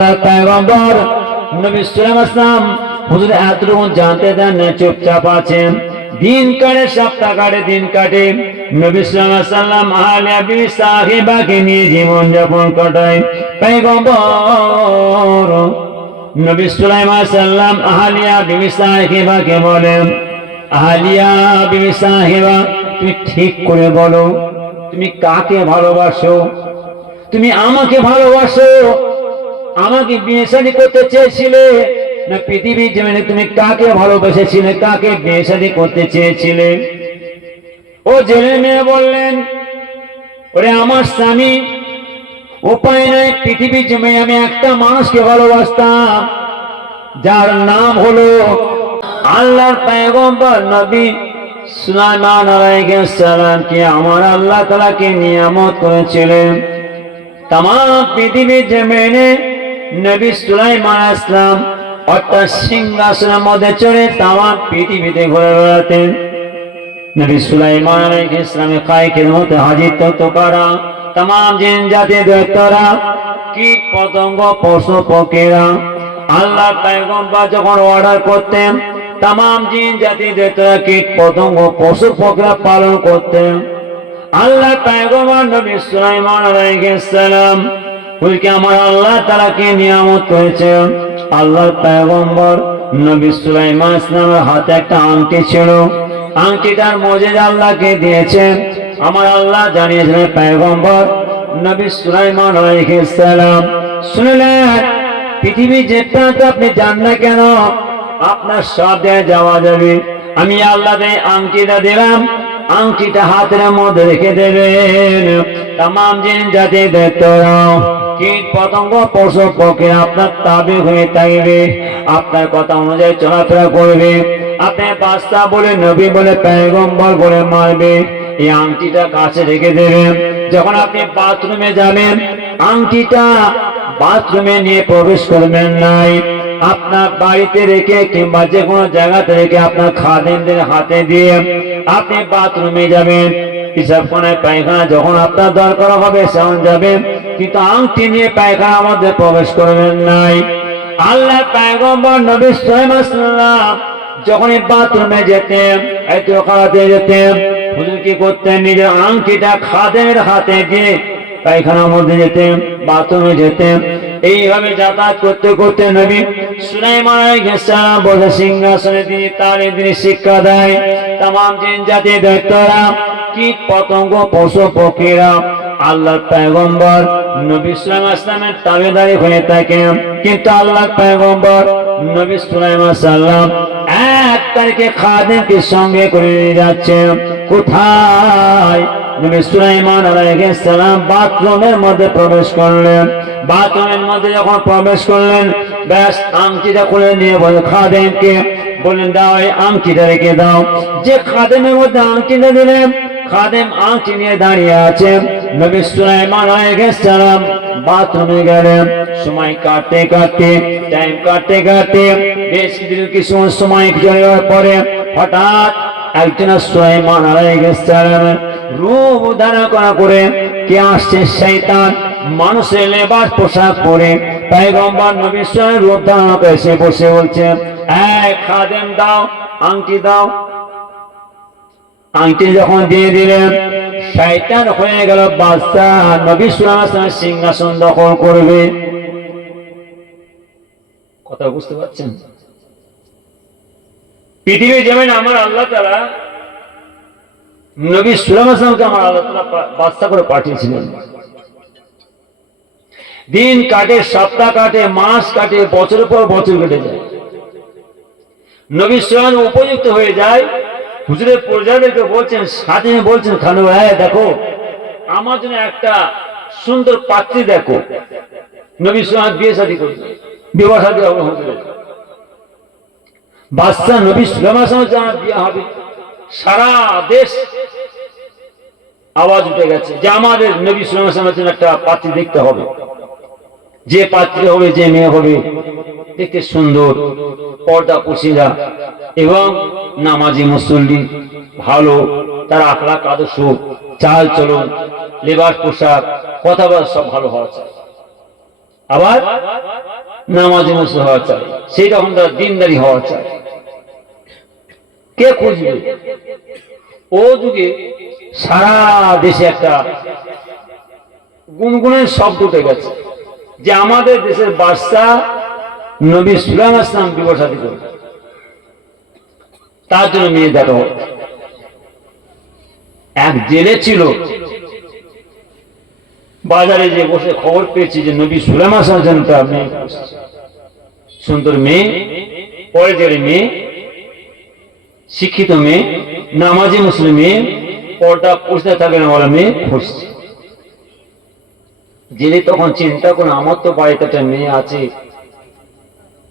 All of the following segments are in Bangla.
पैगंबर नबी सुलाइमान হুজুর এতটুকু জানতে দেন না, চুপচাপ আছেন। দিন কাটে, সপ্তাহ কাটে, দিন কাটে। নবী সাল্লাল্লাহু আহলে বিবি সাহিবাকে নিয়ে জীবন যাপন কাটায় পয়গম্বর। নবী সুলাইমান সাল্লাম আহলিয়া বিবি সাহিবাকে বলেন, আহলিয়া বিবি সাহিবা, তুমি ঠিক করে বলো, তুমি কাকে ভালোবাসো? তুমি আমাকে ভালোবাসো? আমাকে বিয়ে শাদী করতে চেয়েছিলে না পৃথিবীর জমিনে তুমি কাকে ভালোবেসেছিলে, কাকে বিয়ে শাদী করতে চেয়েছিলে? ও জেলে মেয়ে বললেন, ওরে আমার স্বামী, উপায় নাই, পৃথিবীর জমিনে আমি একটা মানুষকে ভালোবাসতাম, যার নাম হলো আল্লাহর পয়গম্বর নবী সুলাইমান আলাইহিস সালাম, কে আমার আল্লাহ তাআলাকে নিয়ামত করেছিলেন। তাম পৃথিবীর জমিনে নবী সুলাইমান আলাইহিস সালাম অর্থাৎ সিংহাসনের মধ্যে চড়ে তাম পৃথিবীতে ঘুরে বেড়াতেন। নবী সুলাইমান আলাইহিস সালামের কায়কের মধ্যে হাজির হতো কারা? তাম জিন জাতি দৈত্যরা, কীট পতঙ্গ, পশু পক্ষীরা। আল্লাহ পয়গম্বর যখন অর্ডার করতেন, তাম জিন জাতি দৈত্যরা, কীট পতঙ্গ, পশু পক্ষীরা পালন করতেন। আল্লাহ পয়গম্বর নবী সুলাইমান আলাইহিস সালাম বলকে আমার আল্লাহ তাআলাকে নিয়ামত করেছে। আল্লাহর পয়গম্বর নবী সুলাইমান ইসলামের হাতে একটা আংটি ছিল, আংটিটার মুজিজা আল্লাহকে দিয়েছেন। আমার আল্লাহ জানিয়েছিলেন পয়গম্বর নবী সুলাইমান আলাইহিস সালাম শুনলেন, পৃথিবী যে প্রান্তে আপনি যান না কেন, আপনার সব জায়গায় যাওয়া যাবে। আমি আল্লাহ আংটিটা দিলাম, আংটিটা হাতের মধ্যে রেখে দেবেন। তাম জিন জাতি দৈত্যরা, কীট পতঙ্গ, পশু পক্ষী আপনার তাবে হয়ে থাকবে, আপনার কথা অনুযায়ী চলাফেরা করবে। আপনি বাদশা বলে, নবী বলে, পয়গম্বর বলে মারবে। এই আংটিটা কাছে রেখে দেবেন। যখন আপনি বাথরুমে যাবেন, আংটিটা বাথরুমে নিয়ে প্রবেশ করবেন নাই, আপনার বাড়িতে রেখে কিংবা যে কোনো জায়গাতে রেখে আপনার খাদেমদের হাতে দিয়ে আপনি বাথরুমে যাবেন। পিশাবখানায় পায়খানা যখন আপনার দরকার হবে সেমন যাবেন, কিন্তু আংটি নিয়ে পায়খানার মধ্যে প্রবেশ করবেন নাই। আল্লাহ পয়গম্বর নবী সুলাইমান সাল্লাম যখন বাথরুমে যেতেন, খাওয়াতে যেতেন, হুজুর কি করতেন? নিজের আংটিটা খাদেমের হাতে দিয়ে পায়খানার মধ্যে যেতেন, বাথরুমে যেতেন। এইভাবে যাতায়াত করতে করতে নবী সুলাইমান আলাইহিস সালাম বসে সিংহাসনে তিনি শিক্ষা দেয়। তাম জিন জাতি দৈত্যরা, কীট পতঙ্গ, পশু পক্ষীরা আল্লাহর পয়গম্বর নবী সুলাইমান ইসলামের তাবেদারি হয়ে থাকেন। কিন্তু আল্লাহর পয়গম্বর নবী সুলাইমান সাল্লাম 1 তারিখে খাদেমকে সঙ্গে করে নিয়ে যাচ্ছেন। কোথায়? নবী সুলাইমান আলাইহিস সালাম বাথরুমের মধ্যে প্রবেশ করলেন। বাথরুমের মধ্যে যখন প্রবেশ করলেন, ব্যাস আংটিটা খুলে নিয়ে বলে খাদেমকে বললেন, দাও এই আংটিটা রেখে দাও। যে খাদেমের মধ্যে আংটিটা দিলেন, খাদেম আংটি নিয়ে দাঁড়িয়ে আছে। নবী সুলাইমান আলাইহিস সালাম বাথরুমে গেলেন। সময় কাটতে কাটতে, টাইম কাটতে কাটতে বেশ কিছু সময় যাওয়ার পরে হঠাৎ একজন সুলাইমান আলাইহিস সালামের রূপ ধারণ করে কে আসছে? শয়তান মানুষের লেবাস পোশাক পরে পয়গম্বর নবী সুলাইমান রূপ ধারণ করে এসে বসে বলছে, এই খাদেম দাও, আংটি দাও। আংটি যখন দিয়ে দিলেন, শয়তান হয়ে গেল বাদশা, নবী সুলাইমান সিংহাসন দখল করবে। কথা বুঝতে পারছেন? পৃথিবীর জমিনে আমার আল্লাহ তাআলা নবী সুলাইমানকে আমার আল্লাহ তাআলা বাদশা করে পাঠিয়েছিলেন। দিন কাটে, সপ্তাহ কাটে, মাস কাটে, বছরের পর বছর কেটে যায়। নবী সুলাইমান উপযুক্ত হয়ে যায়। হুজুরের প্রজাদেরকে বলছেন, সাথে বলছেন, খানু ভাই দেখো, আমার জন্য একটা সুন্দর পাত্রী দেখো। নবী সুলাইমান বিয়ে শাদী করবে, বিবাহ শাদী হবে হুজুরের। বাদশা নবী সুলাইমানের সঙ্গে যারা বিয়ে হবে, সারা দেশ আওয়াজ উঠে গেছে যে আমাদের নবী সুলাইমানের জন্য একটা পাত্রী দেখতে হবে। যে পাত্রী হবে, যে মেয়ে হবে, দেখতে সুন্দর, পর্দা পুশিদা এবং নামাজি মুসল্লি, ভালো, তার আখলাক আদর্শ, চাল চলন, লেবাস পোশাক, কথাবার্তা সব ভালো হওয়া চাই। আবার নামাজি মুসলিম হওয়া চাই, সেই রকম তার দিনদারি হওয়া চাই। কে খুঁজবে? ও যুগে সারা দেশে একটা গুনগুনের শব্দ উঠে গেছে যে আমাদের দেশের বাদশাহ নবী সুলাইমান আলাইহিস সালাম বিবাহ শাদী করবে, তার জন্য মেয়ে দেখা হোক। এক জেলে ছিল, বাজারে যে বসে খবর পেয়েছি যে নবী সুলাইমান আলাইহিস সালামের জন্য তার মেয়ে, সুন্দর মেয়ে, পরের মেয়ে, শিক্ষিত মেয়ে, নামাজি মুসলিম মেয়ে, পর্দা পুষতে থাকে না বলা মেয়ে খুঁজছে। জেলে তখন চিন্তা করে আমার তো বাড়িতে একটা মেয়ে আছে,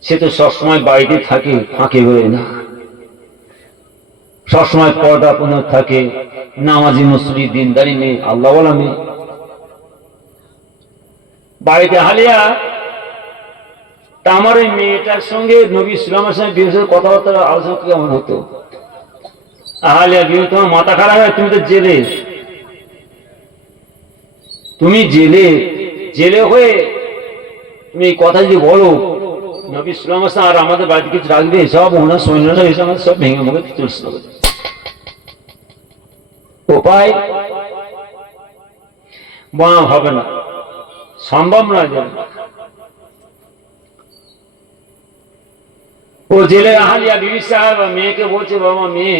সে তো সবসময় বাড়িতে থাকে, ফাঁকে হয়ে না, সবসময় পর্দা পুনঃ থাকে, নামাজি মুসলিম দিনদারি মেয়ে, আল্লাহ বলা মেয়ে। বাড়িতে হালিয়া তা আমার ওই মেয়েটার সঙ্গে নবী সুলাইমানের সঙ্গে বিশেষ কথাবার্তা আলোচনা কেমন হতো। আহালিয়া বিয়ে, তোমার মাথা খারাপ হয়, তুমি তো জেলে, তুমি জেলে, জেলে হয়ে তুমি এই কথা যদি বলো নবী সুলাইমান আর আমাদের বাড়িতে কিছু রাখবে, সব ওনার সৈন্যরা এসে আমাদের সব ভেঙে মুখে তুলছিল। উপায় বাঁ হবে না, সম্ভব নয়। ও জেলে আহালিয়া বিবি সাহেব মেয়েকে বলছে, বাবা মেয়ে,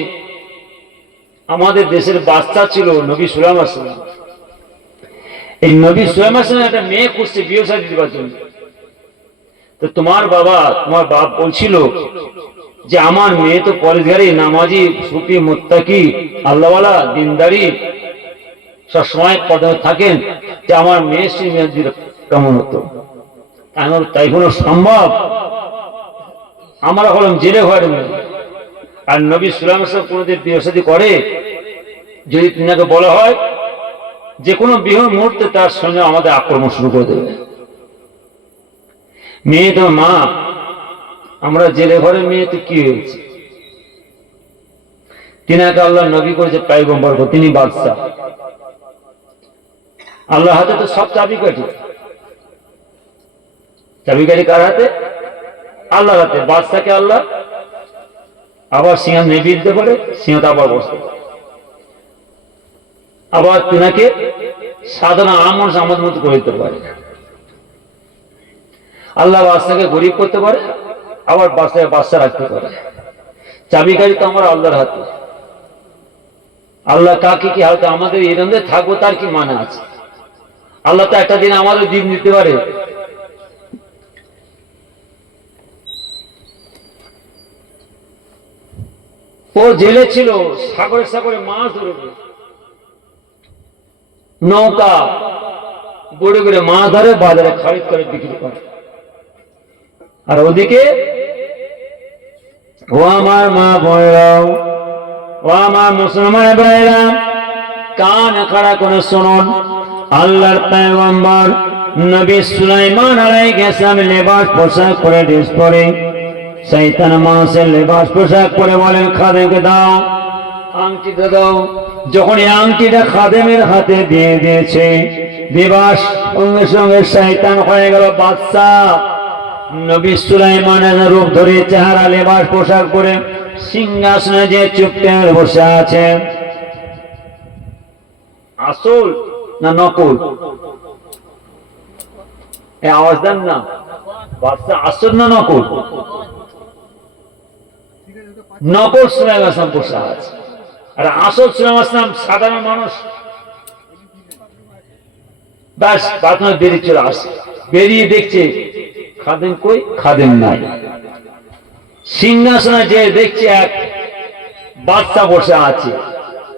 আমাদের দেশের বাচ্চা ছিল নবী সুলাইমান আলাইহিস সালাম, এই নবী সুলাইমান আলাইহিস সালাম একটা মেয়ে খুঁজছে বিয়ে শাদী দিবার জন্য। তো তোমার বাপ বলছিল যে আমার মেয়ে তো পরেশগারি, নামাজি, সুফি, মুত্তাকি, আল্লাহওয়ালা, দিনদারি, সবসময় পদে থাকেন, যে আমার মেয়ে সে মেয়ে দিলে কেমন হতো। আমার তাই কোনো সম্ভব? আমরা হলাম জেলে ঘরের মেয়ে, আর নবী সুলাইমান আলাইহিস সালাম কোনোদিন বিয়ে শাদী করে? যদি তিনাকে বলা হয় যে কোনো বিয়ে মুহূর্তে তার সঙ্গে আমাদের আক্রমণ শুরু করে দেবে। মেয়ে তো মা, আমরা জেলে ঘরের মেয়ে, তো কি হয়েছে? তিনাকে আল্লাহ নবী করেছে পয়গম্বর, তিনি বাদশাহ, আল্লাহ হাতে তো সব চাবিকাঠি। চাবিকাঠি কার হাতে? আল্লাহর হাতে। বাদশাকে আল্লাহ আবার সিংহ নেভে দিতে পারে, সিংহটা আবার বসতে পারে। আবার তিনাকে সাধারণ মানুষ আমাদের মতো করে দিতে পারে। আল্লাহ বাদশাকে গরিব করতে পারে, আবার বাদশাকে বাদশা রাখতে পারে। চাবিকাঠি তো আমার আল্লাহর হাতে। আল্লাহ কাকে কি হাতে আমাদের এরন্দে থাকবো তার কি মানে আছে? আল্লাহ তো একটা দিন আমাদের দিন দিতে পারে। ও জেলে ছিল, সাগরে সাগরে মাছ ধরবে, নৌকা গড়ে গড়ে মাছ ধরে, বাজারে খরিদ করে বিক্রি করে। আর ওদিকে ও আমার মা বোনেরাও, ও আমার মুসলমান ভাইরা, কান খাড়া করে শুনুন, আল্লাহর পয়গম্বর নবী সুলাইমান আলাইহিস সালাম লেবাস পোশাক পরে, ড্রেস পরে, শয়তান মানুষের লেবাস পোশাক পরে বলেন খাদেমকে দাও, আংটিটা দাও। যখন এই আংটিটা খাদেমের হাতে দিয়ে দিয়েছে, দেবার সঙ্গে সঙ্গে শয়তান হয়ে গেল বাদশাহ। নবী সুলাইমানের রূপ ধরে, চেহারা, লেবাস পোশাক পরে সিংহাসনে যে চুপচাপ বসে আছে। আসল না নকল? এই আওয়াজ দেন না, বাদশা আসল না নকল? নকল সুলাইমান আলাইহিস সালাম বসে আছে, আর আসল সুলাইমান আলাইহিস সালাম সাধারণ মানুষ। ব্যাস বাদশা বেরিয়ে চলে আসে, বেরিয়ে দেখছে খাদেম কই, খাদেম নাই। সিংহাসনে যে দেখছে এক বাদশা বসে আছে।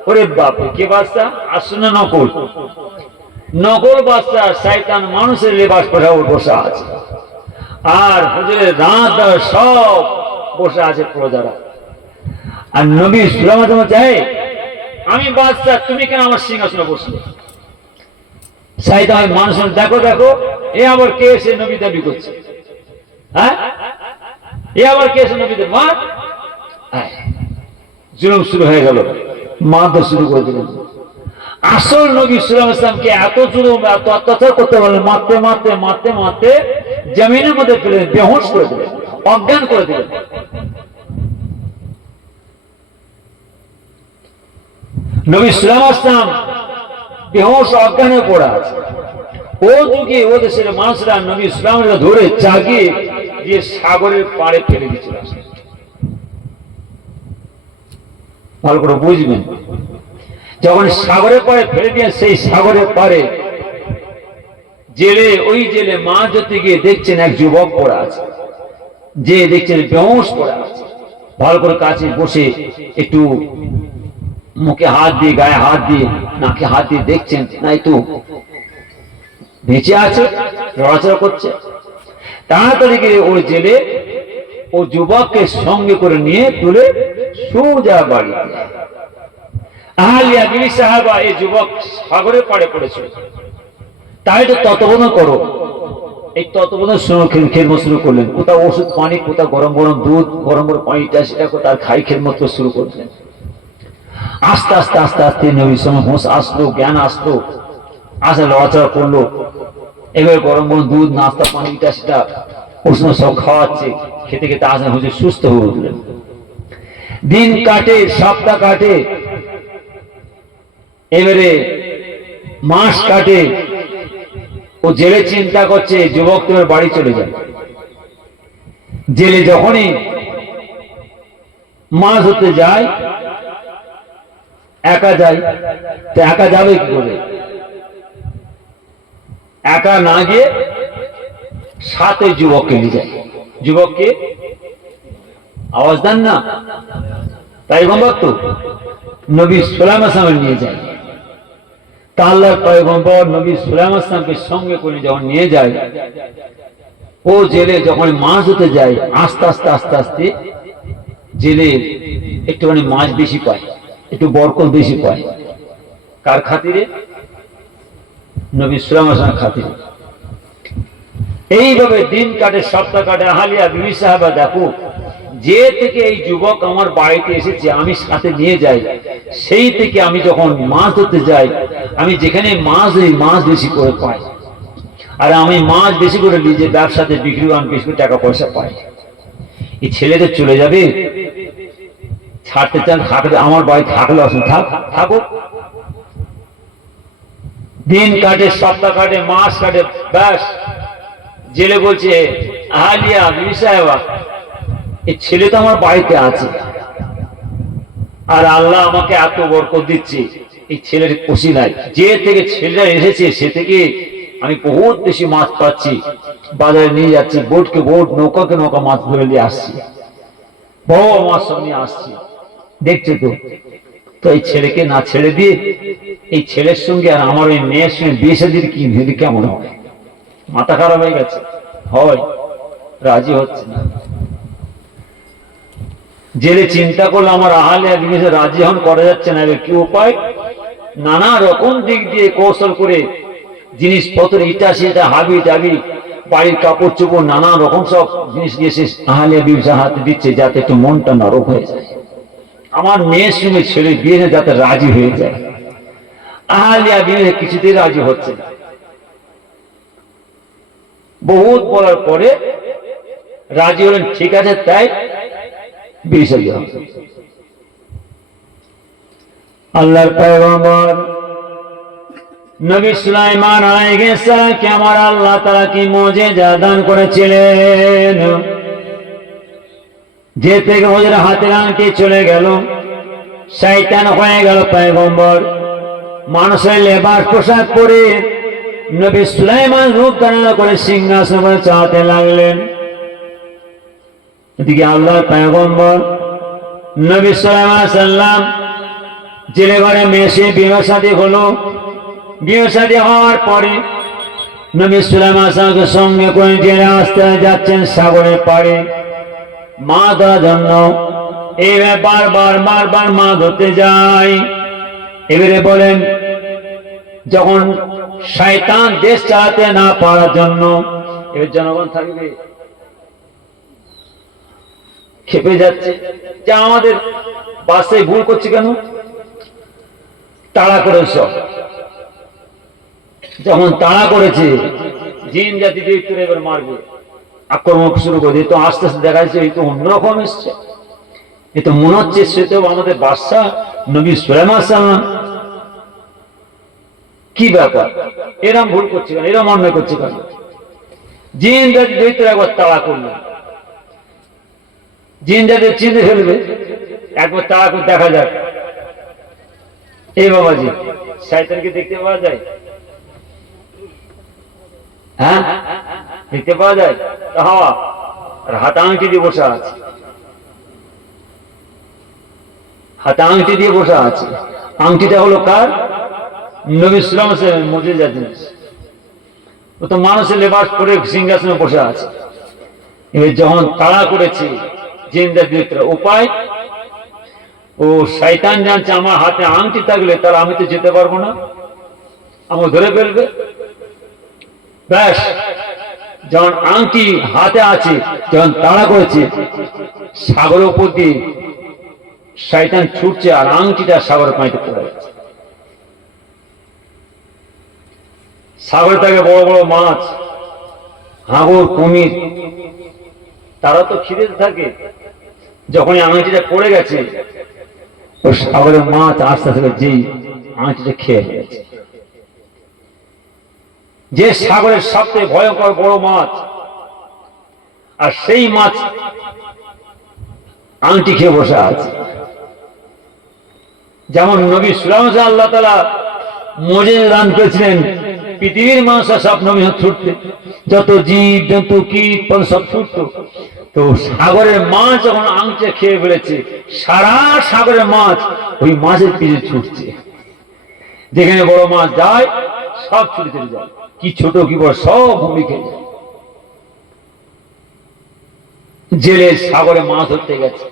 ওরে বাপরে, কে বাদশা? আসল না নকল? নকল বাদশা, শয়তান মানুষের লেবাস পরে বসে আছে। আর হুজুরের রাত সব বসে আছে প্রজারা। আর নবী সুলাইমান চাই, আমি বাদশা, তুমি কেন আমার সিংহাসনে বসলে? শয়তান মানুষের দেখো দেখো, এ আবার কে এসে নবী দাবি করছে? হ্যাঁ, এ আবার কে এসে নবী দাবি? মা জুলুম শুরু হয়ে গেল, মা তো শুরু করে দিলেন। আসল নবী সাল্লাল্লাহু আলাইহি ওয়াসাল্লামকে এত জুলুম এত অত্যাচার করতে পারলেন, মারতে মারতে মারতে মারতে জমিনের মধ্যে ফেলে বেহুঁশ করে দিলেন, অজ্ঞান করে দিলেন। নবী সাল্লাল্লাহু আলাইহি ওয়াসাল্লাম বেহুঁশ অজ্ঞানে পড়া আছে। ও যুগে ও দেশের মানুষরা নবী সাল্লাল্লাহু ধরে জাগিয়ে দিয়ে সাগরের পাড়ে ফেলে দিয়েছিল। ভালো করে বুঝবেন, যখন সাগরের পাড়ে ফেলে দিয়ে সেই সাগরের পাড়ে জেলে, ওই জেলে মাছ ধরতে গিয়ে দেখছেন এক যুবক পড়া আছে, যে দেখছেন বেহুঁশ পড়া আছে। ভালো করে কাছে বসে একটু মুখে হাত দিয়ে, গায়ে হাত দিয়ে, নাকে হাত দিয়ে দেখছেন না একটু বেঁচে আছে, লড়াচড়া করছে। তাড়াতাড়ি গিয়ে ওই জেলে ও যুবককে সঙ্গে করে নিয়ে তুলে সোজা বাড়ি। আহলিয়া বিবি সাহাবা এই যুবক সাগরের পাড়ে পড়েছিল, তাই তো তত্ত্বাবধান করো। এই তত্ত্বাবধান খেদমত শুরু করলেন, কোথাও ওষুধ পানি, কোথাও গরম গরম দুধ, গরম গরম পানিটা সেটা কোথাও খাই খেদমত শুরু করলেন। আস্তে আস্তে আস্তে আস্তে নবীর সময় হোঁশ আসলো, জ্ঞান আসলো, আসে লড়াচড়া করলো। এবার গরম গরম দুধ, নাস্তা, পানিটা সেটা উষ্ণ সব খাওয়াচ্ছে, খেতে খেতে আসে হুজুর সুস্থ হয়ে উঠলেন। দিন কাটে, সপ্তাহ কাটে, এবারে মাস কাটে। ও জেলে চিন্তা করছে যুবক তোমার বাড়ি চলে যায়। জেলে যখনই মাছ ধরতে যায়, একা যায়, তো একা যাবে কি করে? একা না গিয়ে সাথে যুবককে নিয়ে যায়। যুবককে আওয়াজ দেন না, তাই গম্বর তো নবী সুলাইমান আসলাম নিয়ে যায়। তা আল্লাহর পয়গম্বর নবী সুলাইমান আসলামকে সঙ্গে করে যখন নিয়ে যায়, ও জেলে যখন মাছ ধরতে যায়, আস্তে আস্তে আস্তে আস্তে জেলে একটুখানি মাছ বেশি পায়, একটু বরকত বেশি পায়। কার খাতিরে? নবী সুলাইমান আসলামের খাতিরে। এইভাবে দিন কাটে, সপ্তাহ কাটে। আহলিয়া বিবি সাহাবা দেখো, যে থেকে এই যুবক আমার বাড়িতে এসেছে আমি সাথে নিয়ে যাই, সেই থেকে আমি যখন মাছ ধরতে যাই, আমি যেখানে মাছ ধরি মাছ বেশি করে পাই। আর আমি মাছ বেশি করে নিজে ব্যবসাতে বিক্রি আমি বেশি করে টাকা পয়সা পাই। এই ছেলেটা চলে যাবে, ছাড়তে চান, থাকলে আমার বাড়ি থাকলে অসুবিধা, থাকো। দিন কাটে, সপ্তাহ কাটে, মাস কাটে, ব্যাস জেলে বলছে আহলিয়া বিবি সাহেবা, এই ছেলে তো আমার বাড়িতে আছে, আর আল্লাহ আমাকে এত বরকত দিচ্ছে, এই ছেলের খুশি নাই। যে থেকে ছেলেটা এসেছে সে থেকে আমি বহুত বেশি মাছ পাচ্ছি, বাজারে নিয়ে যাচ্ছি, বোটকে বোট, নৌকাকে নৌকা মাছ ধরে নিয়ে আসছি, বড় মাছ সব নিয়ে আসছি, দেখছো তো। তো এই ছেলেকে না ছেড়ে দিয়ে এই ছেলের সঙ্গে আর আমার ওই মেয়ের সঙ্গে বিয়ে শাদীর কি ভেবে কেমন হবে? মাথা খারাপ হয়ে গেছে, হয় রাজি হচ্ছে না। জেলে চিন্তা করলো আমার আহলিয়া বিবি রাজি হন, করা যাচ্ছে না, এবার কি উপায়? নানা রকম দিক দিয়ে কৌশল করে জিনিসপত্র, ইটা সেটা, হাবি টাবি, বাড়ির কাপড় চোপড়, নানা রকম সব জিনিস নিয়ে সে আহলিয়া বিবির হাতে দিচ্ছে, যাতে একটু মনটা নরম হয়ে যায়, আমার মেয়ের সঙ্গে ছেলে বিয়ে যাতে রাজি হয়ে যায়। আহলিয়া বিবি কিছুতেই রাজি হচ্ছে না। বহুত বলার পরে রাজি হলেন, ঠিক আছে তাই বিয়ে। আল্লাহর পয়গম্বর নবী সুলাইমান আলাইহিস সালামকে আমার আল্লাহ তাআলা কি মুজিজা দান করেছিলেন, যে থেকে ওদের হাতের আংটি চলে গেল, শয়তান হয়ে গেল পয়গম্বর। মানুষের লেবাস পোশাক পরে নবী সুলাইমান রূপ ধারণ করে সিংহাসনে চাঁদতে লাগলেন। এদিকে আল্লাহর পয়গম্বর নবী সাল্লাল্লাহু আলাইহি সাল্লাম জেলে ঘরে মেশে বিয়ে শাদী হলো। বিয়ে শাদী হওয়ার পরে নবী সুলাইমান সাল্লামকে সঙ্গে করে জেলে আসতে যাচ্ছেন সাগরের পাড়ে মা ধরার জন্য। এইভাবে বারবার বারবার মা ধরতে যায়। এবারে বলেন, যখন শয়তান দেশ চালাতে না পারার জন্য, এবার জনগণ থাকবে খেপে যাচ্ছে যে আমাদের বাসে ভুল করছে কেন, তাড়া করেছ, যখন তাড়া করেছে জিন জাতি দৈত্য এবার মারবে, আক্রমণ শুরু করে দিয়ে তো আস্তে আস্তে দেখা যাচ্ছে এই তো অন্যরকম এসছে। এ তো মনে হচ্ছে সে তো আমাদের বাদশা নবী সুলাইমান সাল্লাম। কি ব্যাপার, এরম ভুল করছে কেন, এরম অন্যায় করছে কেন? জিন জাতি দৈত্য একবার তাড়া করলেন, জিন জাতি চিনতে ফেলবে, একবার তাড়া করে দেখা যাক। এই বাবাজি, শয়তানকে দেখতে পাওয়া যায়? হ্যাঁ, দেখতে পাওয়া যায়। হাওয়া আর হাতে আংটি দিয়ে বসে আছে, হাতে আংটি দিয়ে বসে আছে। আংটিটা হলো কার? নবী সাল্লাল্লাহু আলাইহি ওয়াসাল্লামের মুজিজা জিনিস। ও তো মানুষের লেবাস পরে সিংহাসনে বসে আছে। এবার যখন তাড়া করেছে জিনদের ভিতরে, উপায় ও শয়তান জানছে আমার হাতে আংটি থাকলে তাহলে আমি তো যেতে পারবো না, আমাকে ধরে ফেলবে। ব্যাস, যখন আংটি হাতে আছে, যখন তাড়া করেছে, সাগরের উপর দিয়ে শয়তান ছুটছে আর আংটিটা সাগরের পানিতে পড়ে যাচ্ছে। সাগরে থাকে বড় বড় মাছ, হাঙর, কুমির, তারা তো খিদে থাকে। যখন আংটিটা পড়ে গেছে, ও সাগরের মাছ আস্তে আস্তে যেই আংটিটা খেয়ে ফেলেছে। যে সাগরের সবচেয়ে ভয়ঙ্কর বড় মাছ, আর সেই মাছ আংটি খেয়ে বসে আছে। যেমন নবী সুলাইমান আল্লাহ তাআলা মুজিজা দান করেছিলেন, পৃথিবীর মানুষ সব নবী ছুটতে, যত জীব জন্তু কীট সব ছুটত। তো সাগরের মাছ যখন আংটি খেয়ে ফেলেছে, সারা সাগরের মাছ ওই মাছের পিছু ছুটছে। যেখানে বড় মাছ যায় সব ছুটে চলে যায়, কি ছোট কি বড় সব ভূমি খেয়ে যায়। জেলে সাগরে মাছ ধরতে গেছে,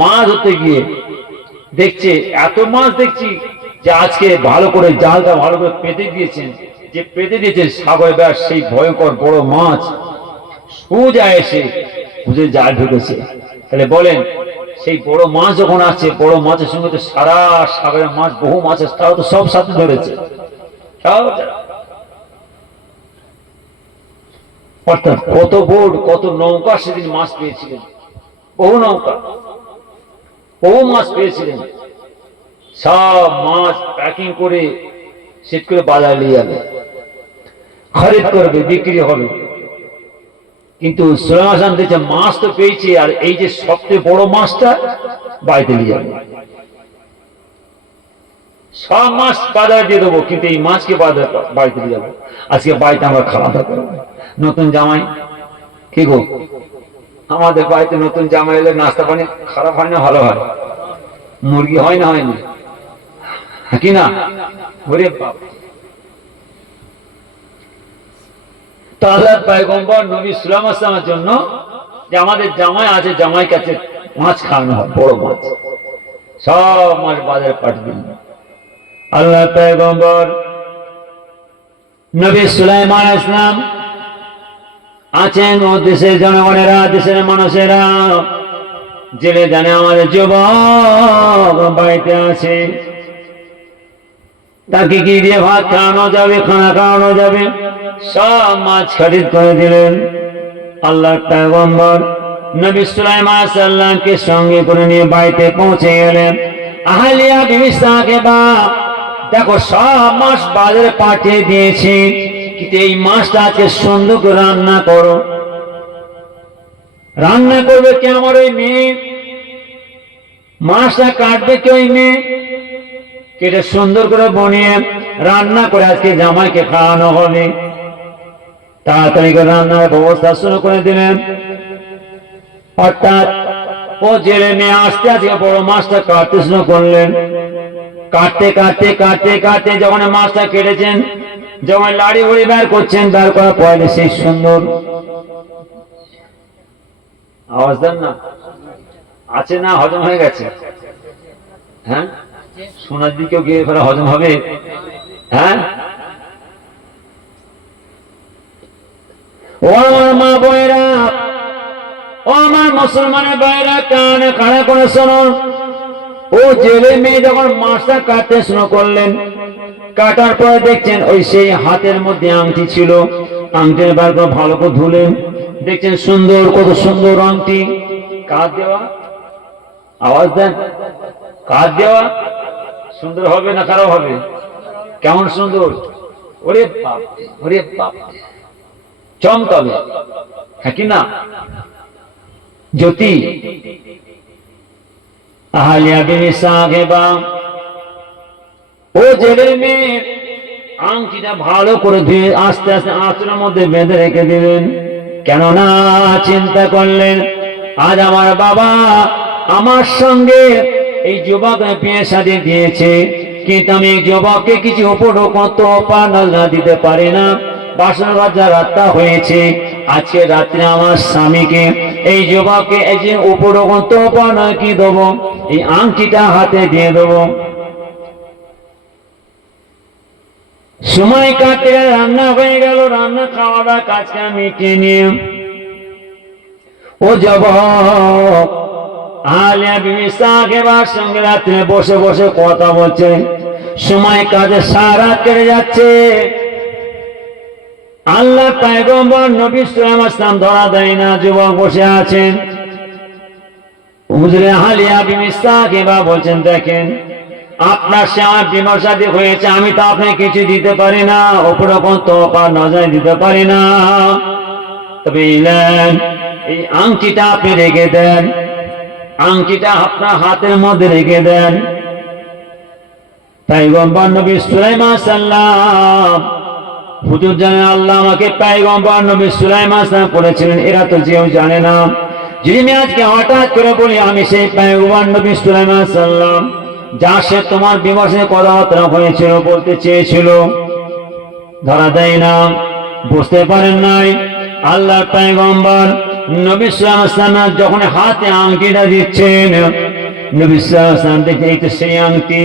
মাছ ধরতে গিয়ে দেখছে এত মাছ, দেখছি যে আজকে ভালো করে জালটা ভালো করে পেতে দিয়েছেন, যে পেতে দিয়েছেন সাগরে, ব্যাস সেই ভয়ঙ্কর বড় মাছ সোজা এসে বুঝে জাল ঢুকেছে। তাহলে বলেন, সেই বড় মাছ যখন আছে, বড় মাছের সঙ্গে তো সারা সাগরের মাছ, বহু মাছ আছে, তারা তো সব সাথে ধরেছে। অর্থাৎ কত বোট, কত নৌকা সেদিন মাছ পেয়েছিলেন, বহু নৌকা, বহু মাছ পেয়েছিলেন। সব মাছ প্যাকিং করে সেট করে বাজারে নিয়ে যাবে, খরিদ করবে, বিক্রি হবে। কিন্তু সুলাইমান দেখছে মাছ তো পেয়েছে, আর এই যে সবচেয়ে বড় মাছটা বাড়িতে নিয়ে যাবে। সব মাছ বাজারে দিয়ে দেবো, কিন্তু এই মাছকে বাড়িতে নিয়ে যাবো। আজকে বাড়িতে আমরা খাওয়া দাওয়া করবো। নতুন জামাই, কি গো, আমাদের বাড়িতে নতুন জামাই এলে নাস্তা পানি খারাপ হয় না ভালো হয়? মুরগি হয় না, হয়নি কি না? ওরে বাপ, আল্লাহর পয়গম্বর নবী সুলাইমান সাল্লামের জন্য যে আমাদের জামাই আছে, জামাই কাছে মাছ খাওয়ানো হয়, বড় মাছ, সব মাছ বাজারে পাঠিয়ে দিন। আল্লাহর পয়গম্বর নবী সুলাইমান আলাইহিস সালাম আছেন, ও দেশের জনগণেরা, দেশের মানুষেরা জেলে জানে আমাদের যুবক বাড়িতে আছে, তাকে কি দিয়ে ভাত খাওয়ানো যাবে, খানা খাওয়ানো যাবে, সব মাছ খরিদ করে দিলেন। আল্লাহর পয়গম্বর নবী সুলাইমান আলাইহিস সালামকে সঙ্গে করে নিয়ে বাড়িতে পৌঁছে গেলেন। আহলিয়া বিবি সাকিবা, দেখো সব মাছ বাজারে পাঠিয়ে দিয়েছি, কিন্তু এই মাছটা আজকে সুন্দর করে রান্না করো। রান্না করবে কে? আমার ওই মেয়ে। মাছটা কাটবে কে? ওই মেয়ে। কেটে সুন্দর করে বনিয়ে রান্না করে আজকে জামাইকে খাওয়ানো হবে। তাড়াতাড়ি করে রান্নার ব্যবস্থা শুরু করে দিলেন। অর্থাৎ ও জেলে মেয়ে আস্তে আজকে বড় মাছটা কাটতে শুরু করলেন। কাটতে কাটতে কাটতে কাটতে যখন মাছটা কেটেছেন, যখন লাড়ি বড়ি বের করছেন, বের করার পরে সেই সুন্দর আওয়াজ দেন না, আছে না হজম হয়ে গেছে? হ্যাঁ, সোনার দিকেও গিয়ে ফেলে হজম হবে? হ্যাঁ, ও আমার মা বোনেরা, ও আমার মুসলমানের ভাইরা, কানে কানে করে শুনুন। ও জেলে মেয়ে যখন মাছটা কাটতে শুরু করলেন, কাটার পরে দেখছেন ওই সেই হাতের মধ্যে আংটি ছিল, আংটির বার করে ভালো করে ধুলেন, দেখছেন সুন্দর, কত সুন্দর আংটি। কাজ দেওয়া, আওয়াজ দেন, কাজ দেওয়া সুন্দর হবে না খারাপ হবে? কেমন সুন্দর! ওরে বাপ, ওরে বাপ, চমকাবে, হ্যাঁ কি না? জ্যোতি আহলিয়া বিবি সাহেবা, ও জেলের মেয়ে আংটিটা ভালো করে ধুয়ে আস্তে আস্তে আঁচলের মধ্যে বেঁধে রেখে দিলেন। কেননা চিন্তা করলেন, আজ আমার বাবা আমার সঙ্গে এই যুবক বিয়ে শাদী দিয়েছে, কিন্তু আমি এই যুবককে কিছু উপরোক্ত পাওনা দিতে পারি না। বাসর রাজা রাতটা হয়েছে, আজকে রাত্রে আমার স্বামীকে এই যুবককে এই যে উপরোক্ত পাওনা কি দেবো, এই আংটিটা হাতে দিয়ে দেবো। সময় কাটে, রান্না হয়ে গেল, রান্না খাওয়া দাওয়া কাজটা মিটিয়ে নিয়ে ও যুবক আহলিয়া বিবি সাহেবার সঙ্গে রাত্রে বসে বসে কথা বলছে। সময় কাজে সারা কেটে যাচ্ছে, আল্লাহ পয়গম্বর নবী সাল্লাল্লাহু আলাইহি ওয়াসাল্লাম ধরা দেয় না, যুবক বসে আছেন। হুজুরে আহলিয়া বিবি সাহেবা বলছেন, দেখেন আপনার সে আমার বিবাহ শাদী হয়েছে, আমি তো আপনাকে কিছু দিতে পারি না, উপরকম তোফা নজর দিতে পারি না, তবে এই আংটিটা আপনি রেখে দেন, আংটিটা আপনার হাতের মধ্যে রেখে দেন। পয়গম্বর নবী সুলাইমান সাল্লাম, হুজুর জানেন আল্লাহ আমাকে পয়গম্বর নবী সুলাইমান সাল্লাম করেছিলেন, এরা তো কেউ জানে না। যদি আমি আজকে হঠাৎ করে বলি আমি সেই পয়গম্বর নবী সুলাইমান সাল্লাম, যার সে তোমার বিবাহে কথাবার্তা হয়েছিল, বলতে চেয়েছিল, ধরা দেয় না, বুঝতে পারেন নাই। আল্লাহর পয়গম্বর নবী সাল্লাল্লাহু আলাইহি ওয়াসাল্লাম যখন হাতে আংটিটা দিচ্ছেন, নবী সাল্লাল্লাহু আলাইহি ওয়াসাল্লাম দেখে এই তো সেই আংটি,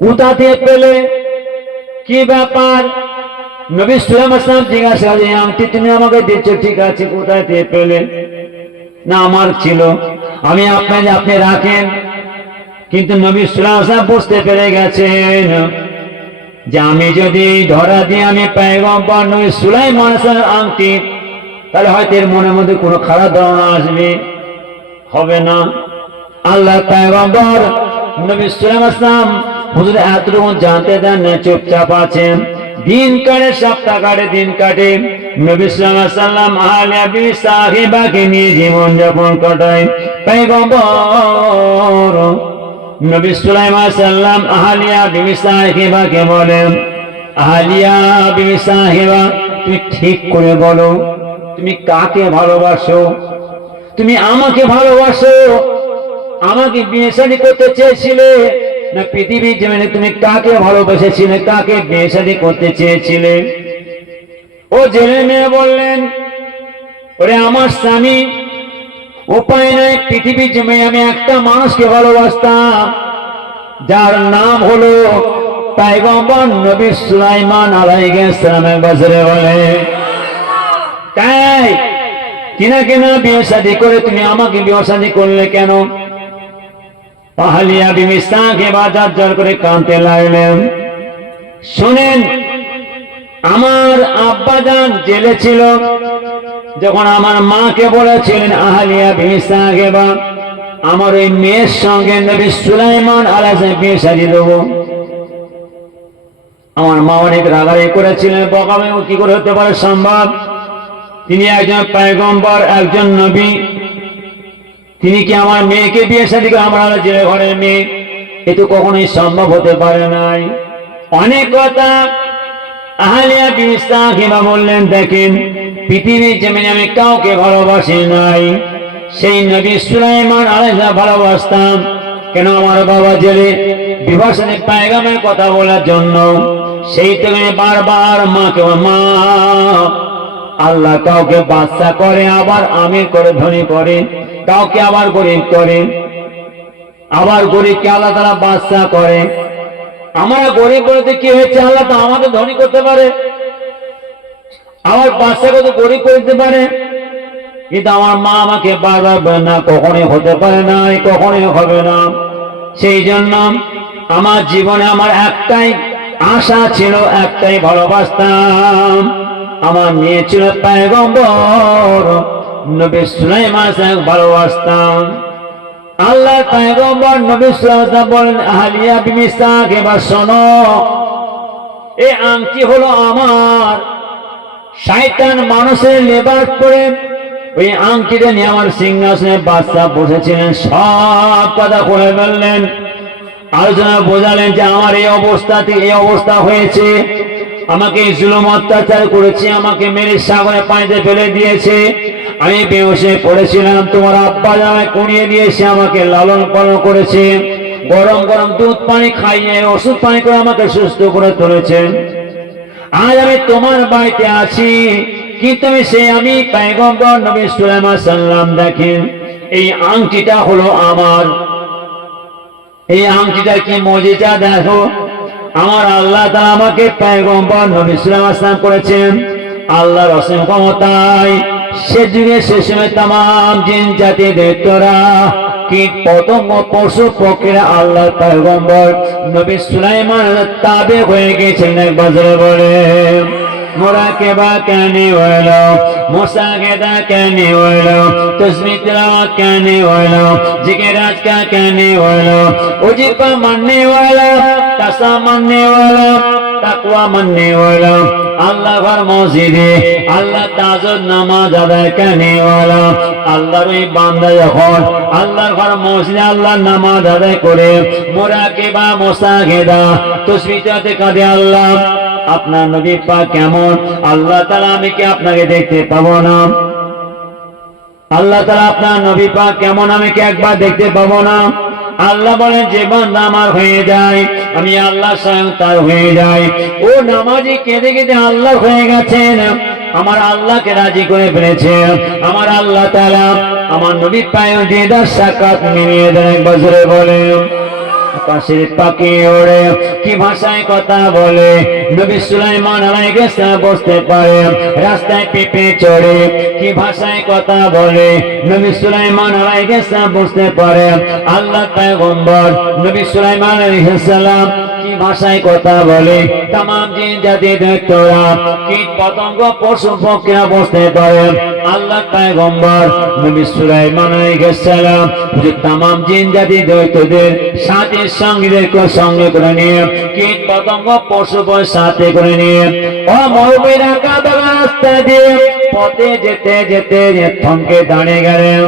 কোথা থেকে পেলে, কি ব্যাপার? নবী সাল্লাল্লাহু আলাইহি ওয়াসাল্লাম জিজ্ঞাসা করে, আংটি তুমি আমাকে দিচ্ছ, ঠিক আছে, কোথায় থেকে পেলে? না আমার ছিল, আমি আপনাকে আপনি রাখেন। কিন্তু নবী সাল্লাল্লাহু আলাইহি ওয়াসাল্লাম বুঝতে পেরে গেছেন যে আমি যদি ধরা দিয়ে আমি পয়গম্বর নবী সুলাইমানের আংটি, তাহলে হয়তো এর মনের মধ্যে কোনো খারাপ ধারণা আসবে, হবে না। আল্লাহ পয়গম্বর নবী সুলাইমান হুজুর এতটুকু জানতে দেন না, চুপচাপ আছেন। দিন কাটে, সপ্তাহ কাটে, দিন কাটে, নবী সাল্লাল্লাহু আলাইহি ওয়াসাল্লাম আহলিয়া বিবি সাহেবাকে নিয়ে জীবন যাপন কাটায়। পয়গম্বর নবী সুলাইমান সাল্লাম আহলিয়া বিবি সাহেবাকে বলেন, আহলিয়া বিবি সাহেবা, তুমি ঠিক করে বলো, তুমি কাকে ভালোবাসো? তুমি আমাকে ভালোবাসো, আমাকে বিয়ে শাদী করতে চেয়েছিলে, না পৃথিবীর জমিনে তুমি কাকে ভালোবেসেছিলে, কাকে বিয়ে শাদী করতে চেয়েছিলে? ও জেলে মেয়ে বললেন, ওরে আমার স্বামী, উপায় নাই, পৃথিবীর জমিনে আমি একটা মানুষকে ভালোবাসতাম, যার নাম হলো পয়গম্বর নবী সুলাইমান আলাইহিস সালামের বাজারে বলে, তাই কিনা কিনা বিয়ে শাদী করে তুমি আমাকে বিয়ে শাদী করলে কেন? আহলিয়া বিবি সাহেবা জাজ্জাল করে কাঁদতে লাগলেন। শুনেন, আমার আব্বাজান জেলে ছিল, যখন আমার মাকে বলেছিলেন আহলিয়া বিবি সাহেবা আমার ওই মেয়ের সঙ্গে নবী সুলাইমান আলাইহিস বিয়ে শাদী দেবো, আমার মা অনেক রাগারাগি করেছিলেন, বকাবে, কি করে হতে পারে সম্ভব? তিনি একজন পয়গম্বর, একজন নবী, তিনি কি আমার মেয়েকে বিয়ে শাদী করে, আমার জেলে ঘরের মেয়ে, এ তো কখনোই সম্ভব হতে পারে নাই। অনেক কথা আহলিয়া বিবি সাহেবা বললেন, দেখেন পৃথিবীর জমিনে আমি কাউকে ভালোবাসি নাই, সেই নবী সুলাইমান আলাইহিস ভালোবাসতাম। কেন? আমার বাবা জেলে, বিবাহ শাদী পয়গামের কথা বলার জন্য। সেই থেকে বারবার মাকে, মা, আল্লাহ কাউকে বাদশা করে, আবার আমির করে, ধনী করে, কাউকে আবার গরিব করে, আবার গরিবকে আল্লাহ তাআলা বাদশা করে। আমরা গরিব বলতে কি হয়েছে, আল্লাহ তো আমাদের ধনী করতে পারে, আবার বাদশা কত গরিব করতে পারে। কিন্তু আমার মা আমাকে বারবার বলে না, কখনোই হতে পারে না, কখনোই হবে না। সেই জন্য আমার জীবনে আমার একটাই আশা ছিল, একটাই ভালোবাসতাম, আমার মেয়ে ছিল পয়গম্বর নবী সুলাইমান ভালোবাসতাম। আল্লাহ পয়গম্বর নবী সাল্লাল্লাহু বলেন, আহলিয়া বিবি সাহেবা শোনো, এই আংটি হলো আমার। শয়তান মানুষের লেবাস পরে ওই আংটিটা নিয়ে আমার সিংহাসনে বাদশা বসেছিলেন, সব কথা বলে ফেললেন, আলোচনা বোঝালেন যে আমার এই অবস্থাতে এই অবস্থা হয়েছে, আমাকে জুলুম অত্যাচার করেছে, আমাকে মেরে সাগরে পানিতে ফেলে দিয়েছে, আমি বেহুশে পড়েছিলাম, তোমার আব্বা আমায় কুড়িয়ে দিয়েছে, আমাকে লালন পালন করেছে, গরম গরম দুধ পানি খাইয়ে ওষুধ পানি করে আমাকে সুস্থ করে তুলেছেন। আজ আমি তোমার বাড়িতে আছি, কিন্তু আমি পয়গম্বর নবী সুলাইমান সাল্লাম, দেখেন এই আংটিটা হলো আমার। এই আংটিটার কি মজিজা দেখো, আমার আল্লাহ তাআলা আমাকে পয়গম্বর নবী সুলাইমান সাল্লাম করেছেন। আল্লাহর অসীম ক্ষমতায় সে যুগে সে সময় তামাম জিন জাতি দৈত্যরা কীট পতঙ্গ পশু পক্ষীরা আল্লাহর পয়গম্বর নবী সুলাইমানের তাবে হয়ে গেছিলেন। একবার বলে মুরাকাবা কানে ওয়ালা, মুসাগেদা কানে ওয়ালা, তসবিহ তিলাওয়াত কানে ওয়ালা, জিকির আজকা কানে ওয়ালা, ওজিফা মাননে ওয়ালা, তাসা মাননে ওয়ালা, তাকওয়া মাননে ওয়ালা, আল্লাহ ঘর মসজিদে আল্লাহ তাহাজ্জুদ নামাজ আদায় কানে ওয়ালা। আল্লাহর ওই বান্দা যখন আল্লাহর ঘর মসজিদে আল্লাহর নামাজ আদায় করে মুরাকাবা মুসাগেদা তসবিহ তিলাওয়াতে কাঁদে, আল্লাহ আপনার নবী পাক কেমন, আল্লাহ তাআলা আমি কি আপনাকে দেখতে পাবো না? আল্লাহ তাআলা আপনার নবী পাক কেমন, আমি কি একবার দেখতে পাবো না? আল্লাহ বলেন, যে বান্দা আমার হয়ে যায় আমি আল্লাহ স্বয়ং তার হয়ে যায়। ও নামাজি কেঁদে কেঁদে আল্লাহ হয়ে গেছেন, আমার আল্লাহকে রাজি করে ফেলেছেন। আমার আল্লাহ তাআলা আমার নবী পায়ে দিদার সাক্ষাৎ মিলিয়ে দেন। একবার জোরে বলে আকাশের পাখি ওড়ে কি ভাষায় কথা বলে, নবী সুলাইমান আলাইহিস সালাম বসতে পারে, রাস্তায় পেঁপে চড়ে কি ভাষায় কথা বলে, নবী সুলাইমান আলাইহিস সালাম বসতে পারে। আল্লাহ পয়গম্বর নবী সুলাইমান আলাইহিস সালাম কি ভাষায় কথা বলে, তামাম জিন জাতি দৈত্যরা কীট পতঙ্গ পশু পক্ষীরা বসতে পারে। আল্লাহ পয়গম্বর নবী সুলাইমান আলাইহিস সালাম যে তামাম জিন জাতি দৈত্যদের সাথে সঙ্গীদেরকে সঙ্গে করে নিয়ে কীট পতঙ্গ পশু সাথে করে নিয়ে মরুভূমির কাদা রাস্তা দিয়ে পথে যেতে যেতে থমকে দাঁড়িয়ে গেলেন।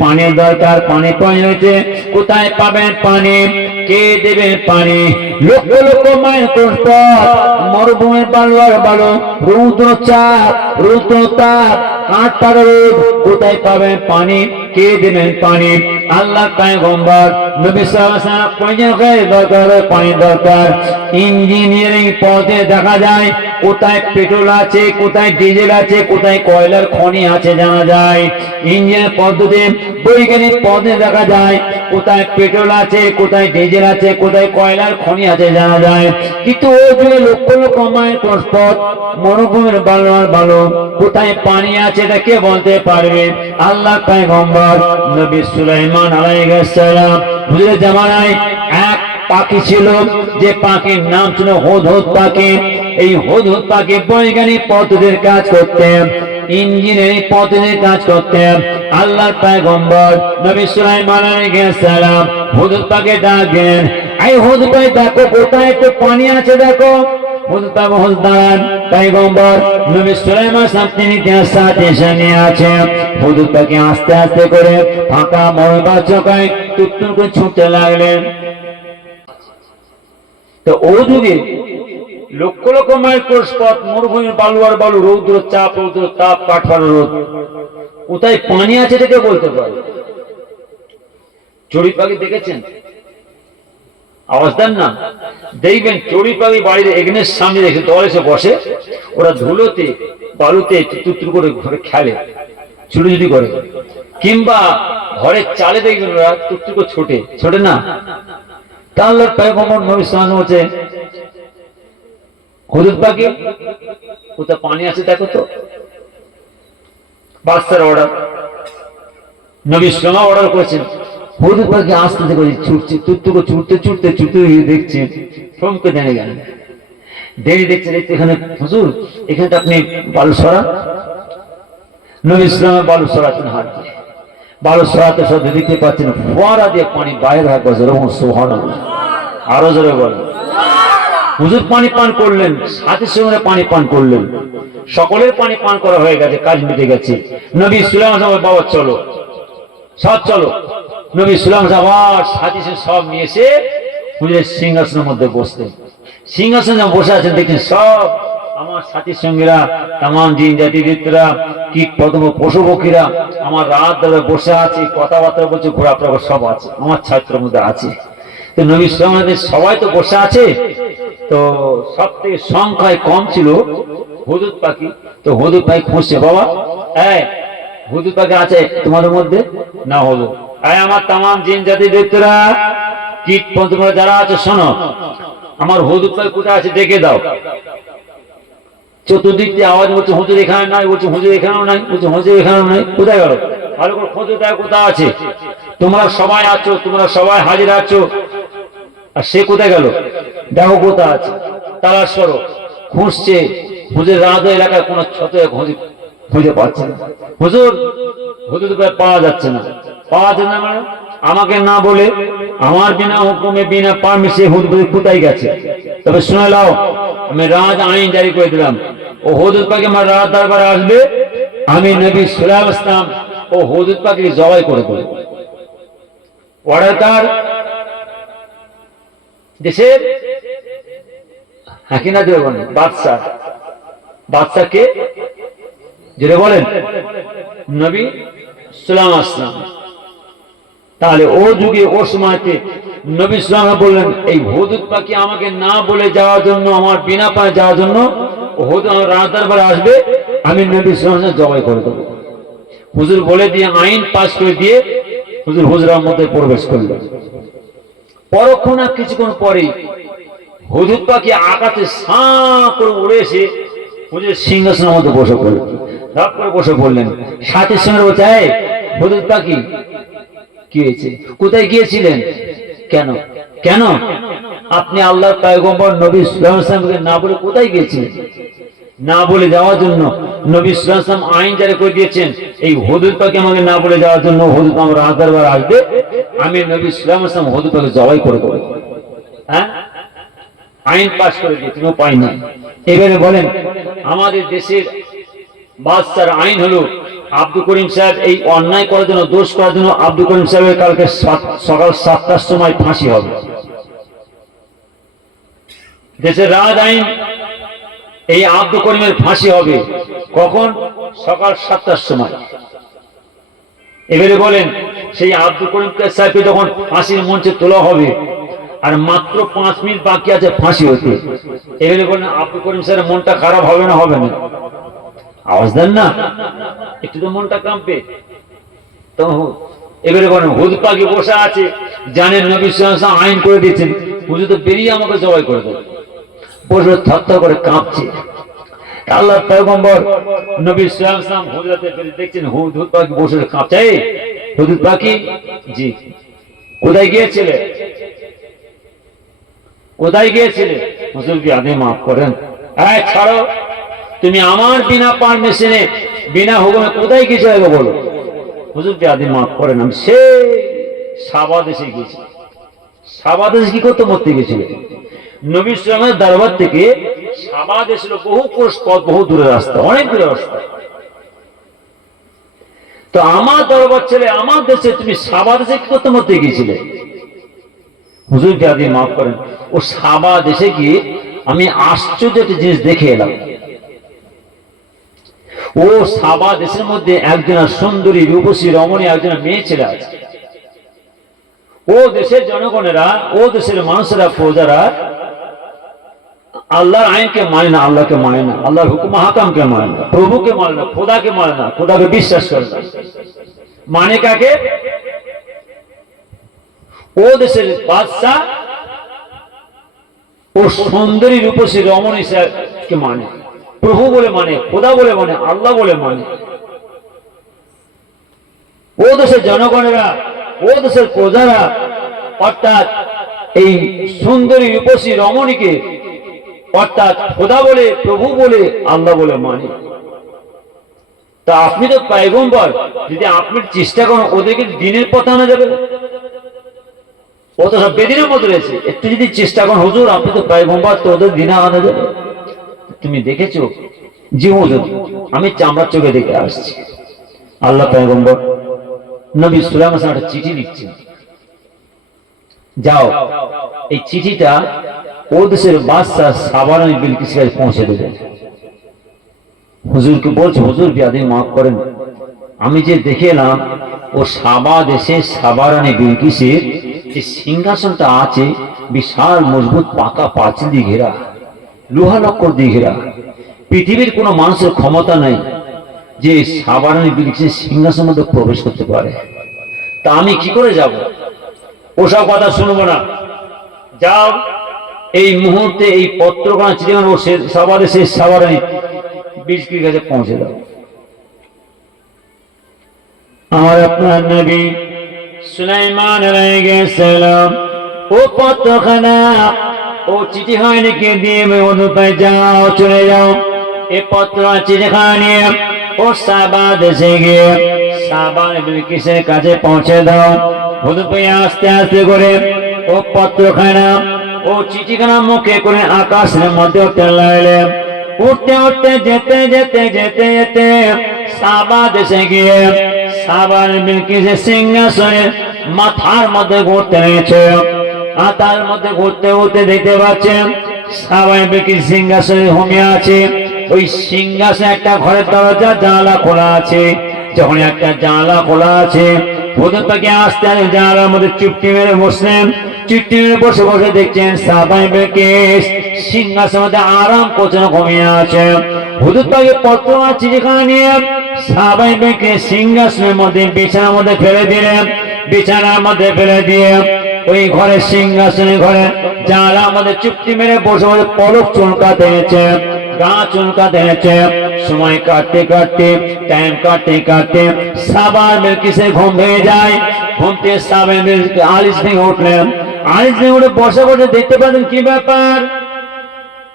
পানির দরকার, পানি প্রয়োজন হয়েছে, কোথায় পাবেন পানি, কে দেবে পানি? লক্ষ লক্ষ মাইল কষ্ট, মরুভূমির বালু আর বালু, রৌদ্র চাপ, রৌদ্র তাপ, কাঠ পাড়া রোদ, কোথায় পাবেন পানি, কে দেবেন পানি? আল্লাহ পয়গম্বর নবী সাল্লাল্লাহু আলাইহি ওয়াসাল্লাম প্রয়োজন হয় দরকার, পানি দরকার। ইঞ্জিনিয়ারিং পথে দেখা যায় কোথায় পেট্রোল আছে, কোথায় ডিজেল আছে, কোথায় কয়লার খনি আছে জানা যায়। ইঞ্জিনিয়ার পদ্ধতি বৈজ্ঞানিক পথে দেখা যায় কোথায় পেট্রোল আছে, কোথায় ডিজেল আছে, কোথায় কয়লার খনি আছে জানা যায়। কিন্তু ও যুগে লক্ষ লক্ষ মাইল পথ, মরুভূমির বালু আর বালু, কোথায় পানি আছে এটা কে বলতে পারবে? আল্লাহ পয়গম্বর নবী সুলাইমান আলাইহিস সালাম হুজুরের জামানায় এক পাখি ছিল, যে পাখির নাম ছিল হুদহুদ পাখি। এই হুদহুদ পাখি বৈজ্ঞানিক পদ্ধতির কাজ করতেন, ইঞ্জিনিয়ারিং পদ্ধতির কাজ করতেন। আল্লাহর পয়গম্বর নবী সুলাইমান আলাইহিস সালাম হুদহুদ পাখি ডাক দেন, এই হুদহুদ পাখি দেখো কোথায় একটু পানি আছে, দেখো। হুদহুদ পাখি দাঁড়ান, পয়গম্বর নবী সুলাইমান তিনি তার সাথে এসে আছেন। হুদহুদ পাখি আস্তে আস্তে করে ফাঁকা মরুভূমির চোখায় টুকটুক করে ছুটতে লাগলেন। তো ও যুগে লক্ষ লক্ষ মাইল কোর্স পথ, মরুভূমির বালু আর বালু, রৌদ্র চাপ, রৌদ্র তাপ, কাঠফাড়া রোদ, কোথায় পানি আছে এটাকে বলতে পারে? চড়ুই পাখি দেখেছেন? আওয়াজ দেন না, দেখবেন চড়ুই পাখি বাড়ির এগনের সামনে দেখে দল এসে বসে, ওরা ধুলোতে বালুতে তুত্তুর করে ঘরে খেলে, ছুটোছুটি করে, কিংবা ঘরের চালে দেখবেন ওরা তুত্তুর করে ছোটে, ছোটে না? তাহলে পয়গম্বর নবী সাল্লাল্লাহু আলাইহি ওয়াসাল্লাম হুদহুদ পাখি কোথায় পানি আছে দেখো তো। বাদশার অর্ডার, নবী সাল্লাল্লাহু আলাইহি অর্ডার করেছেন। হুজুর পাখি আস্তে আস্তে করে ছুটছে, তুত্তুকে ছুটতে ছুটতে ছুটতে দেখছে, থমকে দাঁড়িয়ে গেলেন। দাঁড়িয়ে দেখছে, এখানে হুজুর, এখানে আপনি বালু সরা। নবী ইসলামের বালু সরাতেন হাত দিয়ে, বালু সরাতে সরাতে দেখতে পাচ্ছেন ফোয়ারা দিয়ে পানি বাইরে হয়। সুবহানাল্লাহ, আরো জোরে বলেন। হুজুর পানি পান করলেন, সাথে সঙ্গে পানি পান করলেন, সকলের পানি পান করা হয়ে গেছে, কাজ মিটে গেছে। নবী সুলাইমান বাবা চলো, সব চলো। নবী সুলাইমান আবার সাথে সব নিয়ে এসে হুজুরের সিংহাসনের মধ্যে বসতেন। সিংহাসনে বসে আছেন, দেখছেন সব আমার সাথীর সঙ্গীরা, তাম জিন জাতি দৈত্যরা, কীট পতঙ্গ পশু পক্ষীরা আমার রাত ধরে বসে আছে, কথাবার্তা বলছে, ঘোরাফেরা সব আছে, আমার ছাত্রের মধ্যে আছে। তো নবী সুলাইমানের সবাই তো বসে আছে, তো সব থেকে সংখ্যায় কম ছিল হুদুদ পাখি। তো হুদুদ পাখি খুঁজছে, বাবা হুদুদ পাখি আছে তোমাদের মধ্যে? না হলো, আমার তাম জিন জাতি দৈত্যরা, কীট পতঙ্গ যারা আছে, শোনো, আমার হুদুদ পাখি কোথায় আছে দেখে দাও। চতুর্দিক দিয়ে আওয়াজ হচ্ছে, হুজুর এখানে নাই, বলছে হুজুর এখানেও নাই, বলছে হুজুর এখানেও নাই, কোথায় গেল? ভালো করে খোঁজো, তাই কোথায় আছে? তোমরা সবাই আছো, তোমরা সবাই হাজির আছো, আর সে কোথায় গেল? দেখো কোথায় আছে, তালাশ করো। খুঁজছে, হুজুর রাত এলাকায় কোনো ছতে খুঁজে পাচ্ছে না। হুজুর হুজুর পাওয়া যাচ্ছে না, পাওয়া যাচ্ছে না মানে আমাকে না বলে, আমার বিনা হুকুমে, বিনা পারমিশনে হুজুর কোথায় গেছে? তবে শুনে নাও, আমি রাজ আইন জারি করে দিলাম, ও হুজুর পাখি আমার রাত দরবারে আসবে, আমি নবী সুলাইমান ইসলাম ও হুজুর পাখি জবাই করে দেব। অর্ডার কার? দেশের হাকিনা দেব, বাদশাহ। বাদশাহকে যেটা বলেন নবী সুলাইমান ইসলাম। তাহলে ও যুগে, ও সময়তে নবী সাল্লাল্লাহু বললেন, এই হুদুদ পাখি আমাকে না বলে যাওয়ার জন্য, আমার বিনা পায়ে যাওয়ার জন্য হুদুদ আমার রাত দরবারে আসবে, আমি নবী সাল্লাল্লাহু জবাই করে দেবো। হুজুর বলে দিয়ে, আইন পাস করে দিয়ে হুজুর হুজরার মধ্যে প্রবেশ করলেন। পরক্ষণ কিছুক্ষণ পরেই হুদুদ পাখি আকাশে সাঁ করে উড়ে এসে হুজুর সিংহাসনের মধ্যে বসে পড়লেন, ধপ করে বসে পড়লেন। সাথে সঙ্গে বলছে, হুদুদ পাখি কি হয়েছে, কোথায় গিয়েছিলেন? কেন কেন আপনি আল্লাহর পয়গম্বর নবী সাল্লাল্লাহু আলাইহি ওয়াসাল্লামকে না বলে কোথায় গিয়েছিলেন? না বলে যাওয়ার জন্য নবী সাল্লাল্লাহু আলাইহি ওয়াসাল্লাম আইন জারি করে দিয়েছেন, এই হুদুদ পাখি আমাকে না বলে যাওয়ার জন্য, হুদুদ আমার রাত দরবারে আসবে, আমি নবী সাল্লাল্লাহু আলাইহি ওয়াসাল্লাম হুদুদ পাখি জবাই করে দেব। আইন পাস করে দিয়েছেন, উপায় নাই। এবারে বলেন, আমাদের দেশের বাদশার আইন হলো, আব্দুল করিম সাহেব এই অন্যায় করার জন্য, দোষ করার জন্য আব্দুল করিম সাহেবের কালকে সকাল 7টার সময় ফাঁসি হবে। দেশের রাজ আইন, এই আব্দুল করিমের ফাঁসি হবে কখন? সকাল 7টার সময়। এবারে বলেন, সেই আব্দুল করিম সাহেবকে যখন ফাঁসির মঞ্চে তোলা হবে, আর মাত্র 5 মিনিট বাকি আছে ফাঁসি হতে, এবারে বলেন আব্দুল করিম সাহেবের মনটা খারাপ হবে না হবে না? আওয়াজ দেন না, একটু তো মনটা কাঁপবে। তো এবারে বলেন, হুদুদ পাখি বসে আছে, জানেন নবী সাল্লাল্লাহু আলাইহি ওয়াসাল্লাম আইন করে দিয়েছেন, হুজুর তো বেরিয়ে আমাকে জবাই করে দেবে, বসে থরথর করে কাঁপছে। আল্লাহর পয়গম্বর নবী সাল্লাল্লাহু আলাইহি ওয়াসাল্লাম হুজরাতে দেখছেন হুদুদ পাখি বসে কাঁপছে। হুদুদ পাখি, জি, কোথায় গিয়েছিলে? কোথায় গিয়েছিলে? হুজুর কি আপনি মাফ করেন, ছাড়ো, তুমি আমার বিনা পারমিশনে, বিনা হুকুমে কোথায় গিয়েছিলে বলো? হুজুর কি আপনি মাফ করেন, আমি সেই সাবা দেশে গিয়েছি। সাবা দেশে কি করতে? মরতে গেছিল। নবী সাল্লাল্লাহু আলাইহি ওয়াসাল্লামের দরবার থেকে সাবা দেশ হলো বহু কোষ পথ, বহু দূরের রাস্তা, অনেক দূরের রাস্তা। তো আমার দরবার ছেলে আমার দেশে, তুমি সাবা দেশে কি করতে মরতে গিয়েছিলে? হুজুর কি আপনি মাফ করেন, ও সাবা দেশে গিয়ে আমি আশ্চর্য একটা জিনিস দেখে এলাম। ও সাবা দেশের মধ্যে একজন সুন্দরী রূপসী রমণী একজন মেয়ে ছেলে আছে। ও দেশের জনগণেরা, ও দেশের মানুষেরা, প্রজারা আল্লাহর আইনকে মানে না, আল্লাহকে মানে না, আল্লাহর হুকুম হাকামকে মানে না, প্রভুকে মানে না, খোদাকে মানে না, খোদাকে বিশ্বাস করে না। মানে কাকে? ও দেশের বাদশাহ ও সুন্দরী রূপসী রমণী কে মানে, প্রভু বলে মানে, খোদা বলে মানে, আল্লাহ বলে মানে। ও দেশের জনগণেরা, ও দেশের প্রজারা, অর্থাৎ এই সুন্দরী রূপসী রমণীকে অর্থাৎ খোদা বলে, প্রভু বলে, আল্লাহ বলে মানে। তা আপনি তো পয়গম্বর, যদি আপনি চেষ্টা করেন ওদেরকে দিনের পথে আনা যাবে। ও তো সব বেদিনের মতো রয়েছে, একটু যদি চেষ্টা করেন হুজুর আপনি তো পয়গম্বর, তো ওদের দিনে আনা যাবে। তুমি দেখেছো? জি হুজুর, আমি চামড়ার চোখে দেখে আসছি। আল্লাহ পয়গম্বর নবী সুলাইমান একটা চিঠি লিখছেন, যাও এই চিঠিটা ও দেশের বাদশাহ সাবারানি বিলকিসের কাছে পৌঁছে দেবে। হুজুরকে বলছে, হুজুর বিয়াদি মাফ করেন, আমি যে দেখে এলাম ও সাবা দেশে সাবারানি বিলকিসের যে সিংহাসনটা আছে বিশাল মজবুত পাকা পাঁচিল দিয়ে ঘেরা, লোহা লক্কর দিয়ে ঘেরা। পৃথিবীর কোনো মানুষের ক্ষমতা নাই যে সাবারানি বিলকিসের সিংহাসনের মধ্যে প্রবেশ করতে পারে। তা আমি কি করে যাব? ওসব কথা শুনবো না। যাও এই মুহূর্তে এই পত্রখানা চিঠিখানা ও সাবারানি বিলকিসের কাছে পৌঁছে দাও। আমার আপনার নবী সুলাইমান আলাইহিস সালাম ও পত্রখানা ও চিঠিখানা লিখে দিয়ে অনুপায় যাও, চলে যাও। এই পত্র চিঠিখানা নিয়ে ও সাবা দেশে গিয়ে সাবারানি বিলকিসের কাছে পৌঁছে দাও। অনুপায় আস্তে আস্তে করে ও পত্রখানা ও চিঠিখানা মুখে করে আকাশের মধ্যে উঠতে লাগলেন। উঠতে উঠতে যেতে যেতে যেতে যেতে সাবা দেশে গিয়ে সাবারানি বিলকিসের সিংহাসনের মাথার মধ্যে ঘুরতে রয়েছে। মাথার মধ্যে ঘুরতে ঘুরতে দেখতে পাচ্ছেন সাবারানি বিলকিস সিংহাসনে ঘুমিয়ে আছে। ওই সিংহাসনে একটা ঘরের দরজা জানালা খোলা আছে। যখন একটা জানালা খোলা আছে, প্রথম থেকে আস্তে আস্তে জানালার মধ্যে চুপটি মেরে বসলেন। চুপটি মেরে বসে বসে দেখছেন সাবারানি বিলকিস সিংহাসনের মধ্যে আরাম করছেন, ঘুমিয়ে আছে। হুজুর তাকে পত্র আর চিঠিখানা নিয়ে সাবারানি বিলকিস সিংহাসনের মধ্যে বিছানার মধ্যে ফেলে দিলেন। বিছানার মধ্যে ফেলে দিয়ে ওই ঘরের সিংহাসনে ঘরে জানালার মধ্যে চুপটি মেরে বসে বসে পলক চুলকাতে হয়েছে, গা চুলকাতে হয়েছে। সময় কাটতে কাটতে, টাইম কাটতে কাটতে সাবারানি বিলকিসের ঘুম ভেঙে যায়। ঘুম থেকে সাবারানি বিলকিস আলিস ভেঙে উঠলেন। আলিস ভেঙে উঠে বসে বসে দেখতে পাচ্ছেন কি ব্যাপার,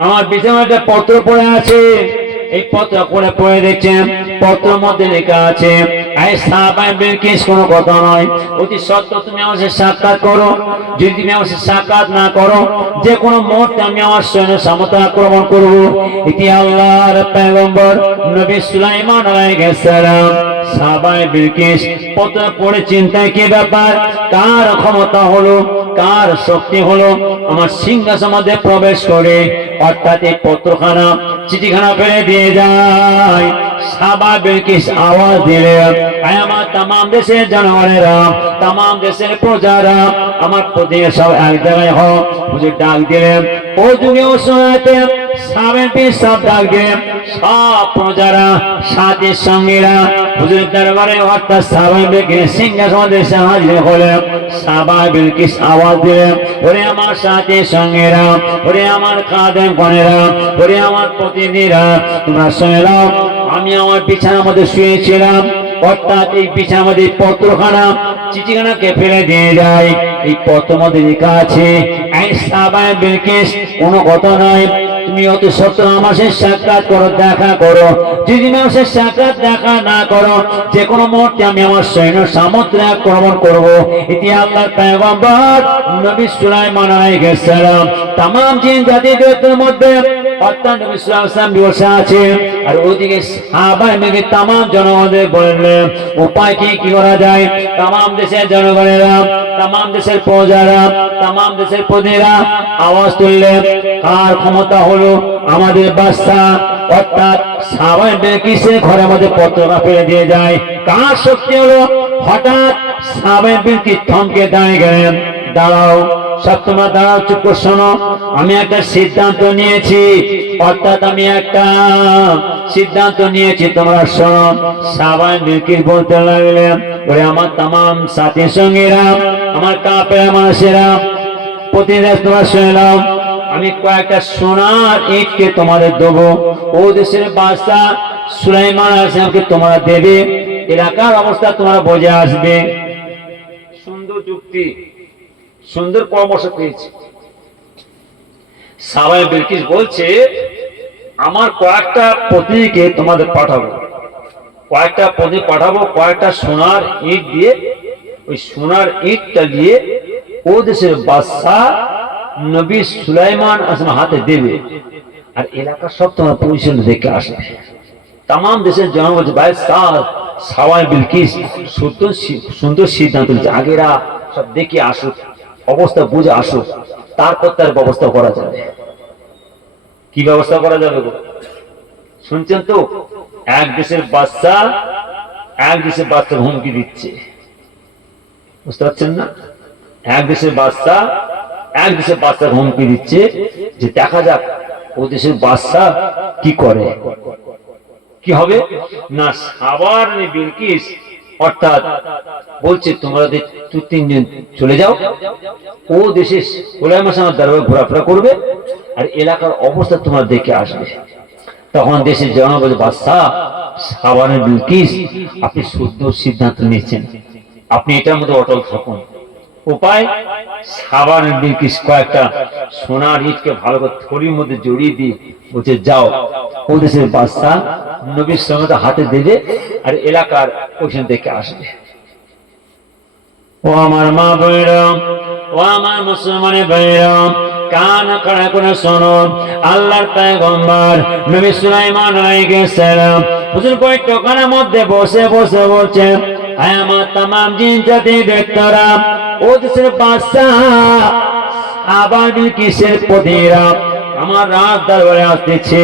আমার বিছানায় একটা পত্র পড়ে আছে। এই পত্র পড়ে পড়ে দেখছেন পত্রের মধ্যে লেখা আছে, এই সাবারানি বিলকিস কোনো কথা নয়, অতি সত্য তুমি আমার সাথে সাক্ষাৎ করো। যদি তুমি আমার সাথে সাক্ষাৎ না করো, যে কোনো মুহূর্তে আমি আমার সৈন্য সামর্থ্য আক্রমণ করবো। এটি আল্লাহর পয়গম্বর নবী সুলাইমান আলাইহিস সালাম সাবারানি বিলকিস পত্র পড়ে চিন্তায় কি ব্যাপার, কার ক্ষমতা হলো, কার শক্তি হলো আমার সিংহাসনের মধ্যে প্রবেশ করে অর্থাৎ এই পত্রখানা চিঠিখানা ফেলে দিয়ে যায়। সাবারানি বিলকিস আওয়াজ দিলেন, আমার তামাম দেশের জনগণেরা, তামাম দেশের প্রজারা, আমার প্রতি সব এক জায়গায় হও। হুজুর ডাক দিলেন। ও যুগে ও সময়তে সাবারানি বিলকিস সব ডাক দিলেন। সব প্রজারা সাথী সঙ্গীরা হুজুরের দরবারে অর্থাৎ সাবারানি বিলকিস সিংহাসনে হাজির হলেন। সাবারানি বিলকিস আওয়াজ দিলেন, ওরে আমার সাথী সঙ্গীরা, ওরে আমার খাদেম গণেরা, ওরে আমার প্রতিনিধিরা, তোমরা শুনে নাও। আমি আমার বিছানার মধ্যে শুয়েছিলাম, অর্থাৎ এই বিছানার মধ্যে পত্রখানা চিঠিখানাকে ফেলে দিয়ে যায়। এই পত্রের মধ্যে লেখা আছে, এই সাবারানি বিলকিস কোনো কথা নয়, তুমি অতি সত্য আমার সাথে সাক্ষাৎ করো, দেখা করো। যদি আমার সাথে সাক্ষাৎ দেখা না করো, যে কোনো মুহূর্তে আমি আমার সৈন্য সামর্থ্য আক্রমণ করবো। এটি আল্লাহর পয়গম্বর নবী সুলাইমান আলাইহিস সালাম তামাম জিন জাতিদের মধ্যে অর্থাৎ নবী সাল্লাল্লাহু আলাইহি ওয়াসাল্লাম বসে আছে। আর ওদিকে সাহাবায়ে মিলে তামাম জনগণদের বললেন উপায় কি করা যায়। তামাম দেশের জনগণেরা, তামাম দেশের প্রজারা, তামাম দেশের প্রজারা আওয়াজ তুললেন, কার ক্ষমতা হলো আমাদের বাদশা অর্থাৎ সাবারানি বিলকিসের ঘরের মধ্যে পত্রটা ফেলে দিয়ে যায়, কার শক্তি হলো। হঠাৎ সাবারানি বিলকিস থমকে দাঁড়িয়ে গেলেন। দাঁড়াও, সব তোমরা দাঁড়াও, চুপ করে শোনো। আমি একটা সিদ্ধান্ত নিয়েছি, অর্থাৎ আমি একটা সিদ্ধান্ত নিয়েছি, তোমরা শোনো। সাবারানি বিলকিস বলতে লাগলেন, ওরে আমার তামাম সাথী সঙ্গীরা, আমার কাফের মানুষেরা, প্রতিদিন তোমরা শুনে নাও। আমি কয়েকটা সোনার ইটকে তোমাদের দেবো। ও দেশের বাদশা সুলাইমান আলাইহিস সালামকে তোমরা দেবে। এলাকার অবস্থা তোমার বোঝে আসবে। সুন্দর যুক্তি, সুন্দর পরামর্শ পেয়েছে। সাবাই বিলকিস বলছে, আমার কয়েকটা প্রতিনিধিকে তোমাদের পাঠাবো, কয়েকটা প্রতিনিধি পাঠাবো, কয়েকটা সোনার ইট দিয়ে, ওই সোনার ইটটা দিয়ে ও দেশের বাদশাহ নবী সুলাইমান আসলামের হাতে দেবে, আর এলাকার সব তোমার পরিচ্ছন্ন দেখে আসবে। তাম দেশের জনগণ ভাই সাওয়াই বিলকিস সুন্দর সিদ্ধান্ত নিচ্ছে, আগেরা সব দেখে আসুক, অবস্থা বুঝে আসুক, তারপর তার ব্যবস্থা করা যাবে। কি ব্যবস্থা করা যাবে গো? শুনছেন তো? এক দেশের বাদশা হুমকি দিচ্ছে, বুঝতে পারছেন না? এক দেশের বাদশা হুমকি দিচ্ছে যে দেখা যাক ও দেশের বাদশা কি করে। কি হবে না, সাবার বিলকিস অর্থাৎ বলছে তোমরা দু তিনজন চলে যাও, ও দেশে সুলাইমান আসলামের দরবারে ঘোরাফেরা করবে, আর এলাকার অবস্থা তোমরা দেখে আসবে। তখন দেশের জনগণ বাদশাহ সাবানের বিলকিস, আপনি শুদ্ধ সিদ্ধান্ত নিয়েছেন, আপনি এটার মধ্যে অটল থাকুন। উপায়, সাবানের বিলকিস কয়েকটা সোনার ইটকে ভালো করে থলির মধ্যে জড়িয়ে দিয়ে বলছে যাও, ও দেশের বাদশাহ নবীর সঙ্গে হাতে দেবে, আর এলাকার ওইখান থেকে আসবে। ও আমার মা বোনেরা, ও আমার মুসলমানের ভাইরা, কান খাড়া করে শোনো, আল্লাহর পয়গম্বর নবী সুলাইমান আলাইহিস সালাম হুজুর বৈঠকখানার মধ্যে বসে বসে বলছেন, আয় আমার তামাম জিন জাতি ব্যক্তিরা, ও দেশের বাদশাহ আবার কিসের প্রতিরা আমার রাত দরবারে আসতেছে,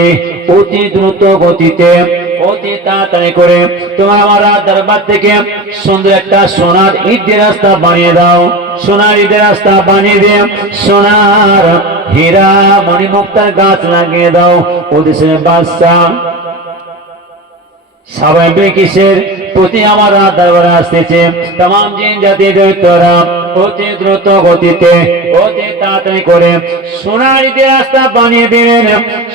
অতি দ্রুত গতিতে, অতি তাড়াতাড়ি করে তোমার আমার রাত দরবার থেকে সুন্দর একটা সোনার ঈদের রাস্তা বানিয়ে দাও, সোনার ঈদের রাস্তা বানিয়ে দিয়ে সোনার হীরা মণিমুক্তার গাছ লাগিয়ে দাও। ও দেশের বাদশাহ সাবাই বিলকিসের প্রতি আমার রাত দরবারে আসতেছে, তাম জিন জাতি দৈত্যরা অতি দ্রুত গতিতে, অতি তাড়াতাড়ি করে সোনার ঈদের রাস্তা বানিয়ে দিলেন,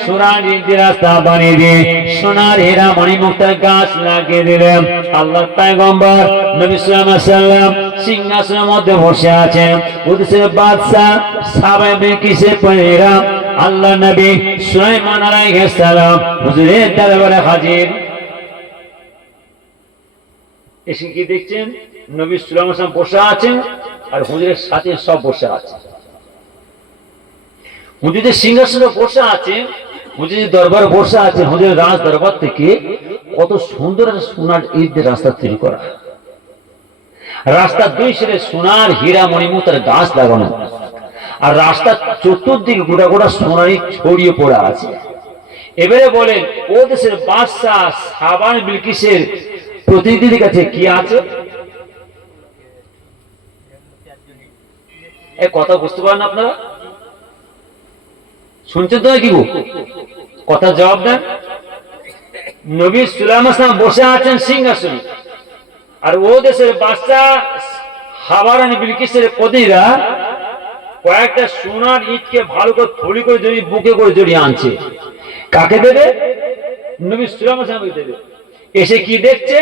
সোনার ঈদের রাস্তা বানিয়ে দিয়ে সোনার হীরা মণিমুক্তার গাছ লাগিয়ে দিলেন। আল্লাহর পয়গম্বর নবী সাল্লাল্লাহু আলাইহি ওয়াসাল্লাম সিংহাসনের মধ্যে বসে আছেন, ওদেশের বাদশা সাবাই বিলকিসের পরিরা আল্লাহ নবী সুলাইমান আলাইহিস সালাম হুজুরের দরবারে হাজির। এসে কি দেখছেন, নবী সুলাইমান আলাইহিস সালাম বসে আছেন, আর হুজুরের সাথে সব বসে আছে। হুজুরের সিংহাসনে বসে আছেন, হুজুরের দরবারে বসে আছেন। হুজুরের রাজ দরবার থেকে কত সুন্দর সোনার ঈদের রাস্তা তৈরি করা, রাস্তার দুই সাইডে সোনার হীরা মণিমুক্তার গাছ লাগানো, আর রাস্তার চতুর্দিকে গোটা গোটা সোনারি ছড়িয়ে পড়ে আছে। এবারে বলেন, ও দেশের বাদশা সাবান বিলকিসের প্রতিনিধির কাছে কি আছে? এই কথা বুঝতে পারেন আপনারা? শুনছেন তো কি গো? কথা জবাব দেন। নবী সুলাইমান আসলাম বসে আছেন সিংহাসনে, আর ও দেশের বাদশা হাবারান বিলকিসের প্রতিনিধিরা কয়েকটা সোনার ইটকে ভালো করে থলি করে জড়িয়ে বুকে করে জড়িয়ে আনছে। কাকে দেবে? নবী সুলাইমান আসলামকে দেবে। এসে কি দেখছে?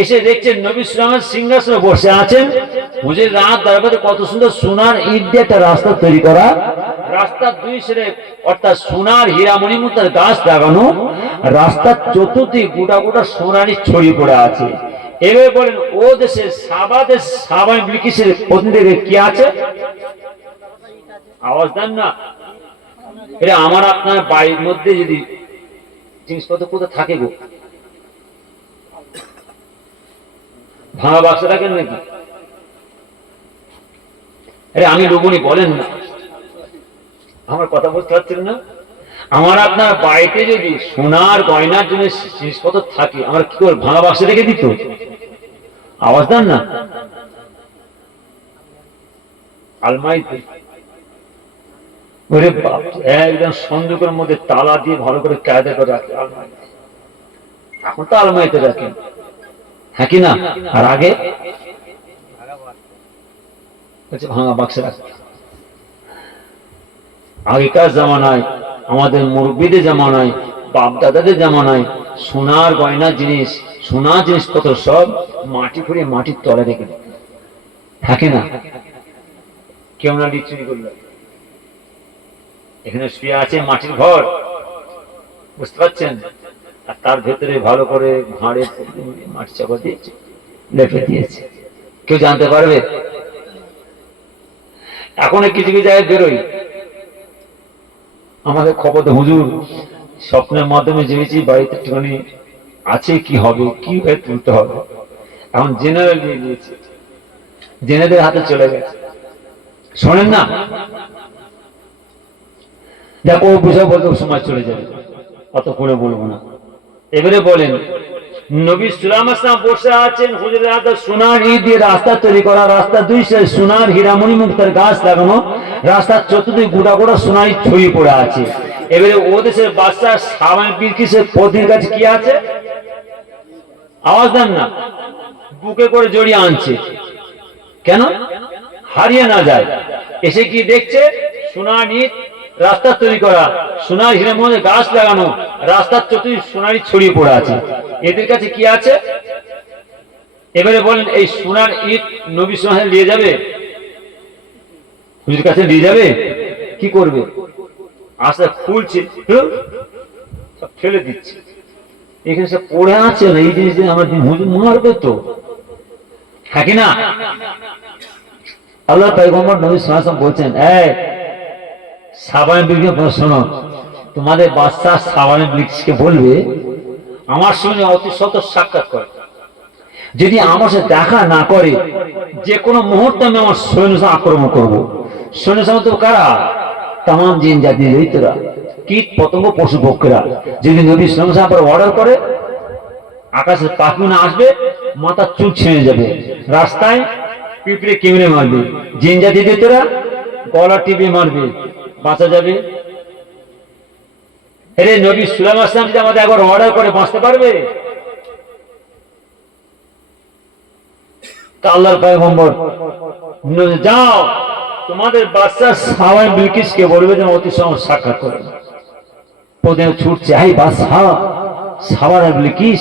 এসে দেখছে নবী সুলাইমান সিংহাসনে বসে আছেন, হুজুর রাত দরবারে কত সুন্দর সোনার ইট দিয়ে একটা রাস্তা তৈরি করা, রাস্তার দুই সাইডে অর্থাৎ সোনার হীরা মণিমুক্তার গাছ লাগানো, রাস্তার চতুর্দিকে গোটা গোটা সোনারি ছড়িয়ে পড়ে আছে। এভাবে বলেন, ও দেশে সাবাই বিলকিসের প্রতিনিধিদের কি আছে? আওয়াজ দেন না। এটা আমার আপনার বাড়ির মধ্যে যদি জিনিসপত্র কোথায় থাকে গো, ভাঙা বাক্স রাখেন নাকি? আরে আমি লোবনি, বলেন না, আমার কথা বুঝতে পারছেন না? আমার আপনার বাড়িতে যদি সোনার গয়নার জন্য জিনিসপত্র থাকে, আমার কি করে ভাঙা বাক্স রেখে দিত? আওয়াজ দেন না। আলমারিতে ওরে বাপ, একদম সন্দুকের মধ্যে তালা দিয়ে ভালো করে কায়দা করে রাখে আলমারিতে। এখন তো আলমারিতে রাখেন, হ্যাঁ কি না? আর আগে ভাঙা বাক্সে রাখতে। আগেকার জামানায়, আমাদের মুরব্বীদের জামানায়, বাপ দাদাদের জামানায় সোনার গয়নার জিনিস সোনা জিনিসপত্র সব মাটি খুঁড়ে মাটির তলে রেখে দেয়, থাকে না? কেউ না চুরি করলো, এখানে শুয়ে আছে মাটির ঘর, বুঝতে পারছেন? আর তার ভেতরে ভালো করে ভাঁড়ে মাটি চাপা দিয়েছে, লেপে দিয়েছে, কেউ জানতে পারবে? এখন কিছু কিছু জায়গায় বেরোই, আমাদের খবর তো হুজুর স্বপ্নের মাধ্যমে জেনেছি বাড়িতে একটুখানি আছে, কি হবে, কি হয়ে তুলতে হবে, এখন জেনারেল নিয়ে নিয়েছে, জেনেদের হাতে চলে গেছে। শোনেন না, দেখো বুঝা বলতে সময় চলে যাবে, অত করে বলবো না। এবারে বলেন, নবী সাল্লাল্লাহু আলাইহি ওয়াসাল্লাম বসে আছেন, হুজুরের হাতে সোনার ইট দিয়ে রাস্তা তৈরি করা, রাস্তা দুই সাইড সোনার হীরামণি মুক্তার গাছ লাগানো, রাস্তার চতুর্দিকে গোটা গোটা সোনার ইট ছড়িয়ে পড়ে আছে। এবারে ও দেশের বাচ্চা সাবান বিলকিসের পতির কাছে কি আছে? আওয়াজ দেন না, বুকে করে জড়িয়ে আনছে, কেন হারিয়ে না যায়। এসে কি দেখছে? সোনার ইট, রাস্তা তৈরি করা, সোনার হীরামণি গাছ লাগানো, রাস্তার চতুর্দিকে সোনার ইট ছড়িয়ে পড়ে আছে, এদের কাছে কি আছে? এবারে বলেন, এই সোনার ইট নবী সাল্লাল্লাহু আলাইহি ওয়াসাল্লাম নিয়ে যাবে? হুজুর কাছে নিয়ে যাবে? কি করবে? আস্তে খুলছে, সব ফেলে দিচ্ছে, এখানে সব পড়ে আছে না, এই জিনিস আমার হুজুর মারবে তো, থাকে না? আল্লাহ পয়গম্বর নবী সাল্লাল্লাহু আলাইহি ওয়াসাল্লাম বলছেন, এই সাবানের বৃক্ষকে শোনো, তোমাদের বাচ্চা সাবানের বৃক্ষকে বলবে আমার সঙ্গে অতি সত্বর সাক্ষাৎ করে, যদি আমার সাথে দেখা না করে যে কোনো মুহূর্তে আমি আমার সৈন্য আক্রমণ করবো। সৈন্য সামন্ত কারা? তাম জিন জাতি দৈত্যরা, কীট পতঙ্গ পশু পক্ষীরা। যদি নবী সাল্লাল্লাহু আলাইহি ওয়াসাল্লাম অর্ডার করে, আকাশে পাখি না আসবে, মাথার চুল ছিঁড়ে যাবে, রাস্তায় পিঁপড়ে কেমড়ে মারবে, জিন জাতি দৈত্যরা গলা টিপে মারবে, বাঁচা যাবে? আরে নবী সাল্লাল্লাহু আলাইহি ওয়াসাল্লাম যদি আমাদের একবার অর্ডার করে বাঁচতে পারবে? আল্লাহর পয়গম্বর যাও তোমাদের বাচ্চা সাওয়াই বিলকিসকে বলবে যেন অতি সময় সাক্ষাৎ করে। প্রতিদিন ছুটছে, হাই বাদশা সাওয়াই বিলকিস,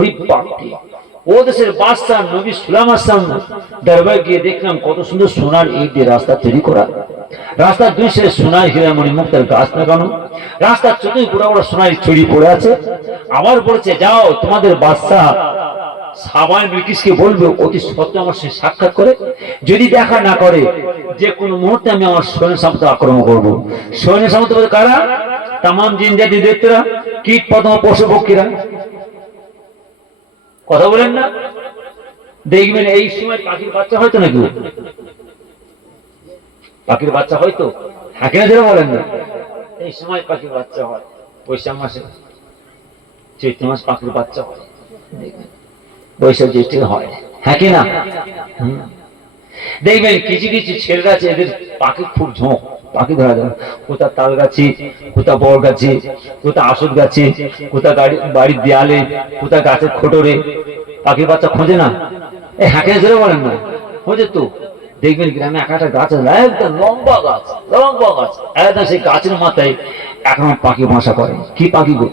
ওই বাপটি ও দেশের বাদশা নবী সাল্লাল্লাহু আলাইহি ওয়াসাল্লাম দরবারে গিয়ে দেখলাম কত সুন্দর সোনার ইট দিয়ে রাস্তা তৈরি করা, রাস্তার দুই সাইডে সোনার হীরামণি মুক্তার গাছ লাগানো, রাস্তার চতুর্দিকে গোটা গোটা সোনার ইট ছড়িয়ে পড়ে আছে। আবার বলেছে, যাও তোমাদের বাদশা সাবান বিলকিসকে বলবে অতি সত্ত্বে আমার সে সাক্ষাৎ করে, যদি দেখা না করে যে কোনো মুহূর্তে আমি আমার সৈন্য সামন্ত আক্রমণ করবো। সৈন্য সামন্ত বলতে কারা? তাম জিন জাতি দৈত্যরা, কীট পতঙ্গ পশু পক্ষীরা। কথা বলেন না? দেখবেন এই সময় পাখির বাচ্চা হয়তো নাকি, পাখির বাচ্চা হয়তো, থাকে না যেটা বলেন না, এই সময় পাখির বাচ্চা হয়, বৈশাখ মাসে, চৈত্র মাস পাখির বাচ্চা হয়, বৈশাখ জ্যৈষ্ঠ হয়, হ্যাঁ কি না? দেখবেন কিছু কিছু ছেলেরা আছে, এদের পাখি খুব ঝোঁক, পাখি ধরা যায়, কোথা তাল গাছে, কোথা বড় গাছে, কোথা আসদ গাছে, কোথা বাড়ির দেয়ালে, কোথা গাছের খোটরে, পাখির বাচ্চা খোঁজে না? এই হ্যাঁকে ধরে বলেন না, খোঁজে তো। দেখবেন গ্রামে একটা গাছ আছে, একদম লম্বা গাছ, লম্বা গাছ, একদম সেই গাছের মাথায় এখন পাখি বাসা করে। কি পাখি গো?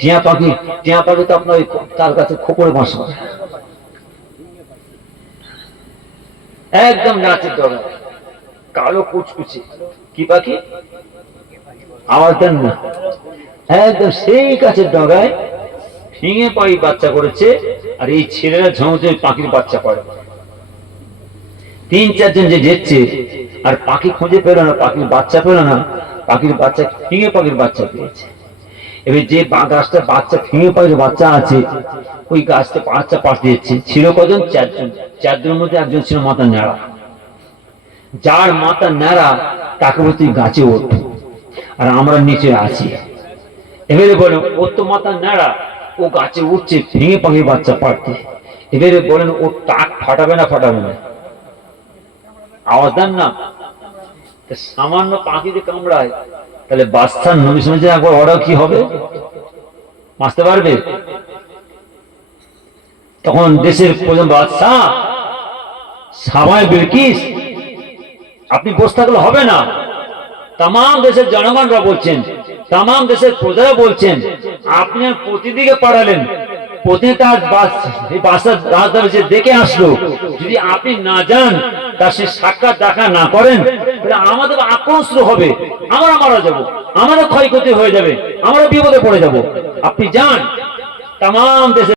টিয়া পাখি। টিয়া পাখি তো আপনার তার কাছে খোপরে বাসা করে, একদম গাছের ডগায়, কালো কুচকুচি। কি পাখি? আওয়াজ দেন না, একদম সেই গাছের ডগায় ভেঙে পাই বাচ্চা করেছে। আর এই ছেলেরা ঝাঁঝে পাখির বাচ্চা করে, তিন চারজন যে যেচ্ছে, আর পাখি খুঁজে পেল না, পাখির বাচ্চা পেল না, পাখির বাচ্চা ভেঙে পাখির বাচ্চা পেয়েছে। এবার যে গাছটা বাচ্চা ভেঙে পাখির বাচ্চা আছে, ওই গাছটা বাচ্চা পাশে দিচ্ছে। ছিল কজন? চারজন। চারজনের মধ্যে একজন ছিল মাথা ন্যাড়া, যার মাথা ন্যাড়া তাকে বলে তুই গাছে ওঠ, আর আমরা নিচে আছি। এবারে বলেন, ওর তো মাথা ন্যাড়া, ও গাছে উঠছে ভেঙে পাখির বাচ্চা পাড়তে। এবারে বলেন, ও টাক ফাটাবে না ফাটাবে না? আওয়াজ দেন না। সামান্য পাখিতে কামড়ায়, তাহলে বাচ্চার নবী শুনেছে একবার অর্ডার কি হবে? বাঁচতে পারবে? তখন দেশের প্রধান বাদশা সাবাই বিলকিস, আপনি বসে থাকলে হবে না। তাম দেশের জনগণরা বলছেন তাম দেশের প্রজারা বলছেন আপনি প্রতিদিকে পাঠালেন, প্রতিদিন তার বাসার রাজধানী দেখে আসলো, যদি আপনি না যান, তার সে সাক্ষাৎ দেখা না করেন, তাহলে আমাদের আক্রমণ শুরু হবে, আমরা মারা যাব, আমাদের ক্ষয়ক্ষতি হয়ে যাবে, আমরা বিপদে পড়ে যাব। আপনি যান। তাম দেশে